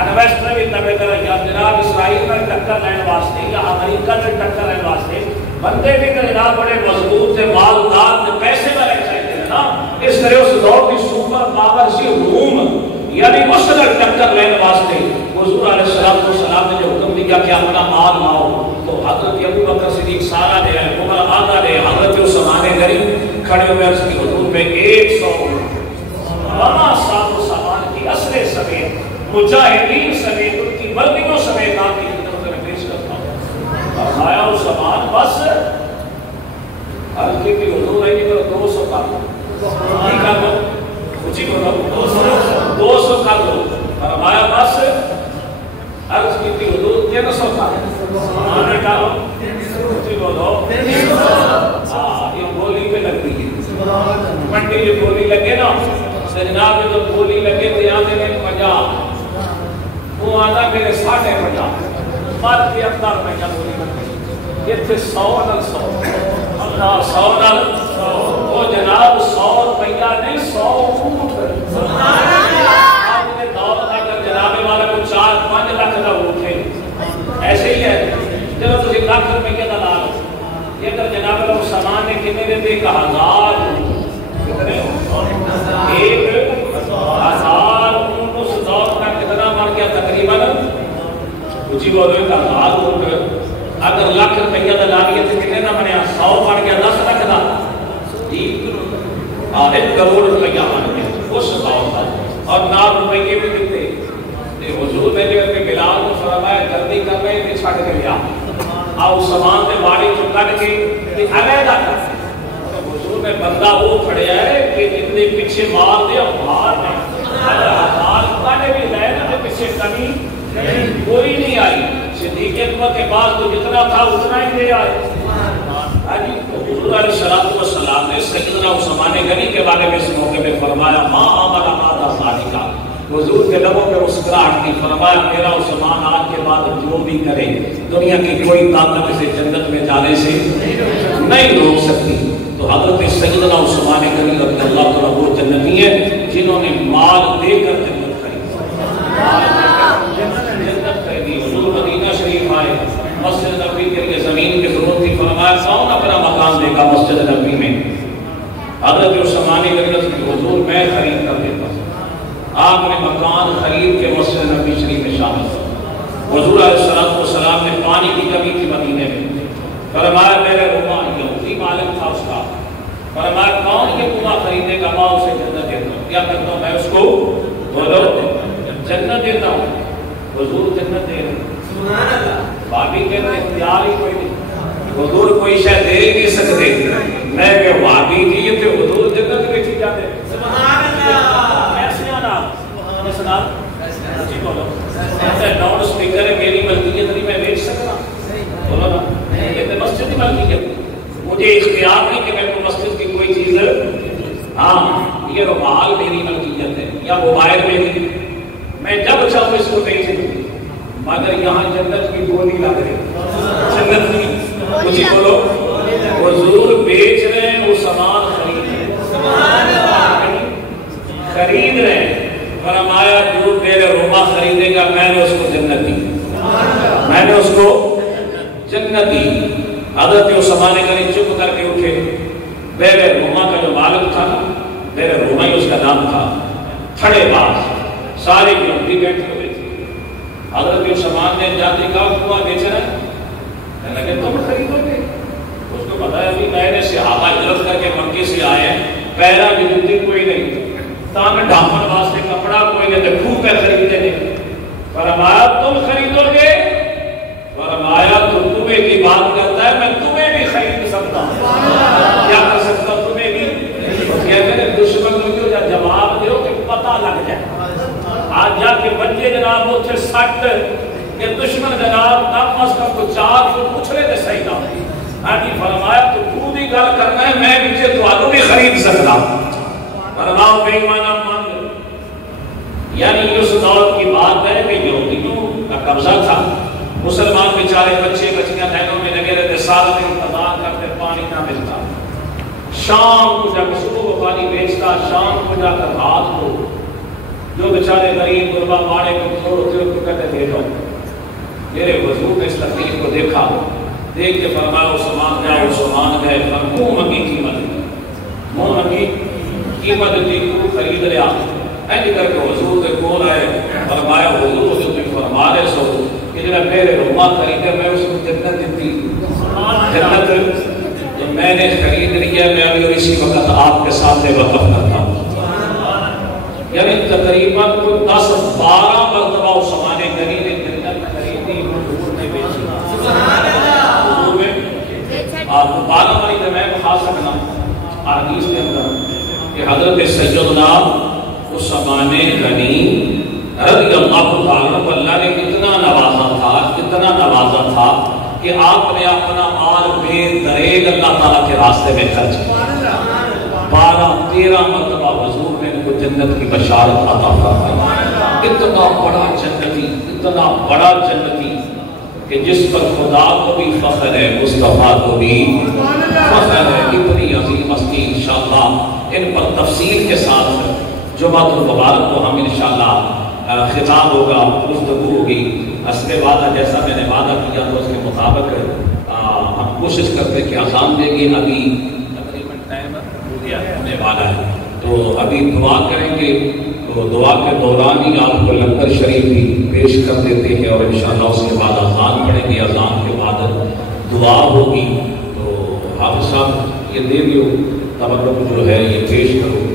ایورسٹ میں بھی تکڑے کر یا جناب اسرائیل میں ٹکر لینے واسطے یا امریکہ میں ٹکر لینے واسطے بندے بھی تو جناب بڑے مضبوط تھے، مالدار تھے، پیسے والے چاہیے نا۔ اس طرح اس دور کی سپر پاور سی روم، یعنی اس سے ٹکر لینے واسطے حضور علیہ السلام نے جو حکم دیا کہ اپنا مال لاؤ، تو حضرت ابو بکر صدیق سارا دے رہے، عمر آدھا دے، حضرت عثمان غنی کھڑے ہوئے عرض کی حضور میں 100 وما صاحب سامان کی اسرے سمیت مجاہدین سمیت ان کی وردیوں سمیت آپ کی خدمت میں پیش کرتا ہوں۔ فرمایا عثمان بس، عرض کی حضور ہے کہ 200 کا نہیں کر لو، کچھ ہی بولو 200 کر لو۔ فرمایا بس، عرض کی تھی حضور 300 کا آنے کا ہو، کچھ ہی بولو، یہ گولی پہ لگتی ہے، منڈی جو گولی لگے نا، جناب جو گولی لگے تو یہاں میں 50، وہ آدھا میرے 50 مر کے اپنا روپیہ گولی لگے، یہ تھے 100 نل 100، اللہ 100 نل 100، وہ جناب 100 روپیہ نہیں 100 اونٹ، آپ نے دور اگر جناب والا کو 4-5 لاکھ کا اٹھے، ایسے ہی ہے جب تسی لاکھ روپیہ کا لا لو، یہ اگر جناب والا سامان نے کتنے دے دے 1000 کتنے 1000 اونٹ اس دور کا کتنا بن گیا تقریباً کچھ ہی بولو 1000 اونٹ، اگر لاکھ روپیہ کا لا لیا تو کتنے نہ بنیا 100 بن گیا 10 لاکھ کا، 1 کروڑ روپیہ بن گیا اس دور کا، اور 9 روپیے بھی دیتے۔ حضور نے جو اپنے بلال کو فرمایا جلدی کر رہے ہیں چھٹ کے لیا، اور سامان نے باڑی کو کٹ کے علیحدہ کر، تو حضور نے بندہ وہ کھڑے ہے کہ جن نے پیچھے مار دے اور باہر نہیں، ہزار کاٹے بھی لائے نا پیچھے کمی کوئی نہیں آئی، صدیق اکبر کے پاس تو جتنا تھا اتنا ہی دے آئے۔ حضور علیہ السلام نے سیدنا عثمان غنی کے بارے میں اس موقع میں فرمایا ماں آمد آمادہ ثانی کا، حضور کے لبوں پہ مسکراہٹ کی، فرمایا میرا عثمان آج کے بعد جو بھی کرے دنیا کی کوئی طاقت اسے جنت میں جانے سے نہیں روک سکتی۔ تو حضرت سیدنا عثمان غنی رضی اللہ عنہ وہ جنتی ہیں جنہوں نے مال دے کر جنت خریدی۔ حضور مدینہ شریف آئے، مسجد نبوی کے لیے زمین کی ضرورت تھی، فرمایا کون اپنا مکان دے گا مسجد نبوی میں؟ حضرت عثمان غنی رضی اللہ حضور میں خرید کر دیتا ہوں۔ آپ نے مکان خرید کے مسجد نبوی شریف میں شامل ہو۔ حضور علیہ السلام نے پانی کی کمی تھی مدینے میں، فرمایا میرے روما یہودی مالک تھا اس کا، فرمایا کون یہ کنواں خریدے گا میں اسے جنت دیتا ہوں، کیا کرتا ہوں میں اس کو بولو جنت دیتا ہوں۔ حضور جنت دے رہے، سبحان اللہ، بابی کہتے اختیار ہی کوئی نہیں، حضور کوئی شاید دے ہی نہیں سکتے، میں کہ وابی دیئے تھے حضور جنت میں کی جاتے، سبحان اللہ، ایسے آنا جس نام جی بولو ایسے ڈاؤن سپیکر ہے میری ملکیت نہیں میں بیچ سکتا، بولو نا یہ مسجد کی ملکیت، مجھے اختیار نہیں کہ میں کو مسجد کی کوئی چیز، ہاں یہ رومال میری ملکیت ہے یا موبائل میری، میں جب چاہوں اس کو بیچ دوں، مگر یہاں جنت کی گولی لگ رہی، جنت کی مجھے بولو حضور بیچ رہے ہیں وہ سامان خرید رہے ہیں، فرمایا جو میرے روما خریدے گا میں نے اس کو جنت دی، میں نے اس کو جنت دی۔ حضرت عثمان غنی چپ کر کے اٹھے، میرے روما کا جو مالک تھا نا، میرے روما ہی اس کا نام تھا، کھڑے باز سارے یہودی بیٹھے ہوئے تھے۔ حضرت عثمان نے جاتے کہا کنواں بیچ رہا ہے، کہنے لگے تم خریدو گے؟ اس کو پتا ہے ابھی نئے نئے صحابہ ہجرت کر کے مکے سے آئے ہیں، پیرا کی جوتی کوئی نہیں، تان ڈھانپن واسطے کپڑا کوئی نہیں، تو کھو پہ خریدے نہیں۔ فرمایا تم خریدو گے؟ فرمایا تو تمہیں کی بات کرتا ہے، میں تمہیں بھی خرید سکتا ہوں، کیا کر سکتا کم از کم کو 4 فٹ پچھلے دے صحیح نہ آنی فرمایا تو دی گل کرنا ہے میں نیچے تو بھی خرید سکتا فرماؤ بے ایمانہ مند یعنی اس دور کی بات ہے کہ یہودیوں کا قبضہ تھا مسلمان بیچارے بچے بچیاں نہروں میں لگے رہتے سارے دن انتظار کرتے پانی نہ ملتا شام کو جا کر صبح کو پانی بیچتا شام کو جا کر رات کو جو بیچارے غریب غربا ماڑے کو ہوتے ان کو کہتے دے دو میرے حضور نے اس تکلیف کو دیکھا دیکھ کے فرمایا عثمان جاؤ عثمان گئے منہ منگی قیمت منہ منگی قیمت دی کو خرید لیا ایسے کر کے حضور کے کول آئے فرمایا حضور جو تم فرما رہے سو کہ جنہیں میرے روما خریدے میں اس کو جنت دیتی جنت جو میں نے خرید لیا میں ابھی اور اسی وقت آپ کے سامنے وقف کرتا ہوں یعنی تقریباً 10-12 مرتبہ عثمان غنی نے جنت خریدی حضور نے بیچی حضور میں آپ 12 مرتبہ میں بخا سکنا حدیث کے اندر کہ حضرت سیدنا عثمان غنی رضی اللہ تعالیٰ کو اللہ نے اتنا نوازا تھا کہ آپ نے اپنا مال بے دریغ اللہ تعالیٰ کے راستے میں خرچ کیا 12-13 مرتبہ حضور نے ان کو جنت کی بشارت عطا فرمائی اتنا بڑا جنتی کہ جس پر خدا کو بھی فخر ہے مصطفیٰ کو بھی فخر ہے اتنی عظیم ہستی انشاءاللہ ان پر تفصیل کے ساتھ جمعۃ المبارک کو ہم انشاءاللہ خطاب ہوگا گفتگو ہوگی اصل وعدہ جیسا میں نے وعدہ کیا تو اس کے مطابق ہم کوشش کرتے کہ آسان دے گی ابھی تقریباً ٹائم ہونے والا ہے تو ابھی دعا کریں گے تو دعا کے دوران ہی آپ کو لنگر شریف بھی پیش کر دیتے ہیں اور انشاءاللہ اس کے بعد اذان پڑھیں گے اذان کے بعد دعا ہوگی تو حافظ صاحب یہ دے دیو تبرک جو ہے یہ پیش کرو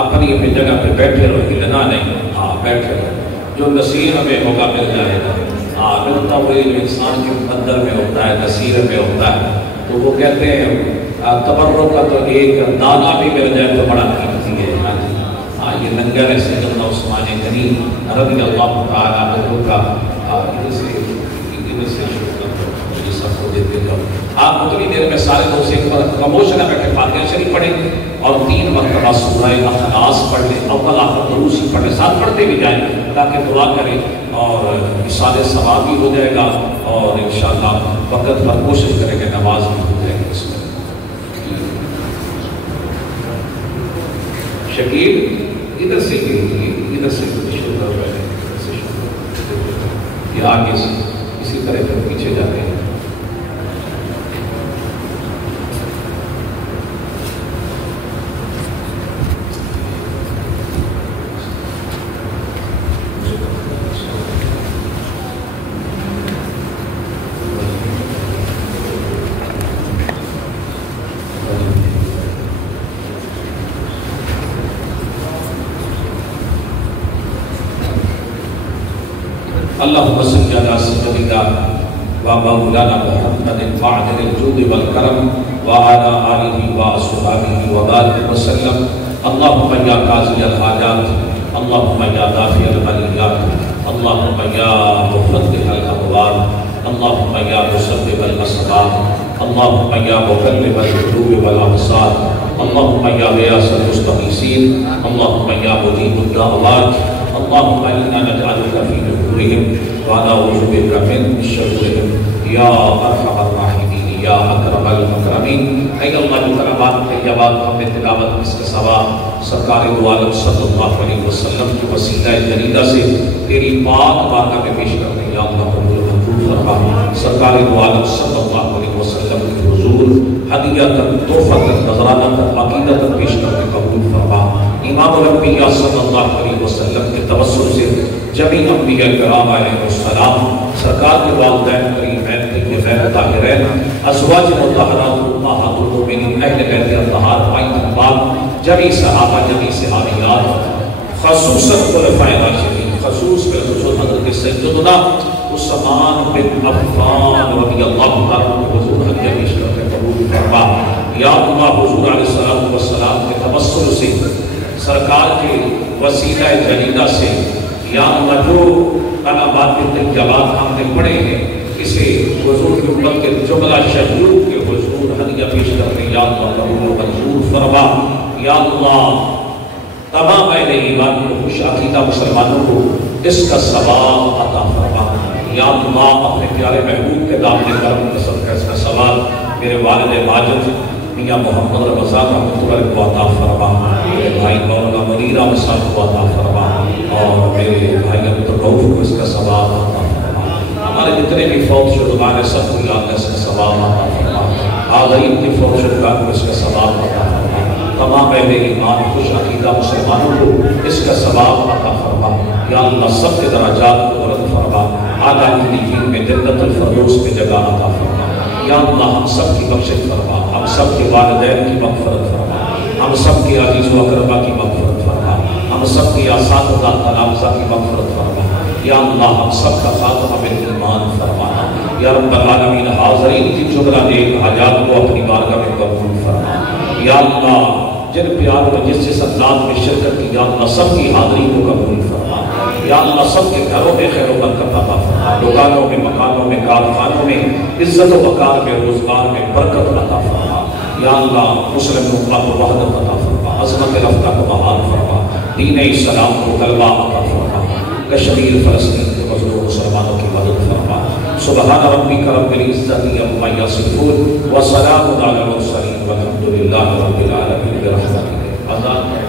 اپنی اپنی جگہ پہ بیٹھے رہو ہلنا نہیں ہاں بیٹھے رہو جو نصیر ہمیں موقع مل جائے گا ہاں ملتا ہوئی جو انسان کے مقدر میں ہوتا ہے نصیر میں ہوتا ہے تو وہ کہتے ہیں تبرک کا تو ایک دانہ بھی مل جائے تو بڑا قیمتی ہے ہاں یہ لنگر ہے سیدنا عثمان غنی رضی اللہ تعالیٰ عنہ کا ادھر سے شروع کر یہ سب کو دیتے جاؤ آپ اتنی دیر میں سارے دوست ایک بار خاموش نہ بیٹھے فاتحہ شریف پڑھیں اور 3 مرتبہ سورہ اخلاص پڑھ لیں اول آخر دروسی پڑھ لیں ساتھ پڑھتے بھی جائیں تاکہ دعا کریں اور اصال ثواب بھی ہو جائے گا اور انشاءاللہ وقت پر کوشش کریں کہ نماز بھی ہو جائے گی اس میں شکیل ادھر سے شروع کر رہے ہیں یہ آگے اسی طرح پھر پیچھے جاتے ہیں اللهم صل على سيدنا ومولانا محمد وعلى الجود والكرم وعلى آله وصحبه وبارك وسلم اللهم يا قاضي الحاجات اللهم يا دافع البليات اللهم يا مفتح الأبواب اللهم يا مسبب الأسباب اللهم يا مقلب القلوب والأبصار اللهم يا غياث المستغيثين اللهم يا مجيب الدعوات اللهم إنا نجعلك في نحورهم ونعوذ بك من شرورهم يا أرحم الراحمين یا اکرم المکرمین اے اللہ جو کرامات طیبات ہمیں تلاوت اس کے سوا سرکار دو عالم صلی اللہ علیہ وسلم کی وسیلہ جلیلہ سے تیری پاک بارگاہ میں پیش کرتے ہیں یا اللہ قبول منظور فرما سرکار دو عالم صلی اللہ علیہ وسلم کی حضور ہدیہ تحفہ نذرانہ عقیدہ پیش کرتے قبول فرما امام الانبیاء صلی اللہ علیہ وسلم کے توسل سے جمیع انبیاء کرام علیہ السلام سرکار کے والدین کریمین طیبین طاہرین ازواج مطہرات امہات المؤمنین اہل بیت اطہار آئین اقبال جمیع صحابہ جمیع صحابیات خصوصاً خلفائے راشدین خصوص حضرت سیدنا عثمان بن عفان رضی اللہ عنہ حضور حدیث پیش کرتے قبول فرما یا اللہ حضور علیہ السلام کے توسل سے سرکار کے وسیلہ جلیلہ سے یا اللہ جو علامات طیبات ہم نے پڑھے ہیں اسے حضور کی امت کے جملہ شہور کے حضور ہدیہ پیش کرنے یا اللہ قبول و منظور فرما۔ یا اللہ تمام اہل ایمان کو خوش عقیدہ مسلمانوں کو اس کا ثواب عطا فرما۔ یا اللہ اپنے پیارے محبوب کے دامن کرم کے صدقہ اس کا ثواب میرے والد ماجد میاں محمد رمضان رحمۃ اللہ کو عطا فرما، میرے بھائی مولانا منیر احمد صاحب کو عطا فرما، اور میرے بھائی عبدالرؤوف کو اس کا ثواب عطا فرما۔ ہمارے جتنے بھی فوت شدگان ہیں سب کو یا اللہ اس کا ثواب عطا فرما۔ حاضرین کی فوت شدگان کو اس کا ثواب عطا فرما۔ تمام اہل ایمان خوش عقیدہ مسلمانوں کو اس کا ثواب عطا فرما۔ یا اللہ سب کے درجات کو بلند فرما، اعلیٰ علیین میں جنت الفردوس میں جگہ عطا فرما۔ یا اللہ ہم سب کی بخشش فرما، ہم سب کے والدین کی مغفرت فرما، ہم سب کے عزیز و اقربا کی مغفرت فرما، ہم سب کی اساتذہ تلامذہ کی مغفرت فرما۔ یا اللہ ہم سب کا خاتمہ بالایمان فرمانا۔ یا رب العالمین حاضرین کی جملہ نیک حاجات کو اپنی بارگاہ میں قبول فرما۔ یا اللہ جن پیاروں نے جس انداز میں شرکت کی یا اللہ سب کی حاضری کو قبول فرما۔ یا اللہ سب کے گھروں میں خیر و برکت عطا فرما، دکانوں میں، مکانوں میں، کارخانوں میں عزت و وقار میں، روزگار میں برکت عطا فرما۔ یا اللہ مسلم امت کو وحدت عطا فرما، عظمت رفتہ کو بحال فرما، دین اسلام کو غلبہ عطا فرما، کشمیر فلسطین کے مظلوم مسلمانوں کی مدد فرما۔ سبحان ربک رب العزت عما یصفون وسلام علی المرسلین والحمد للہ رب العالمین برحمتک۔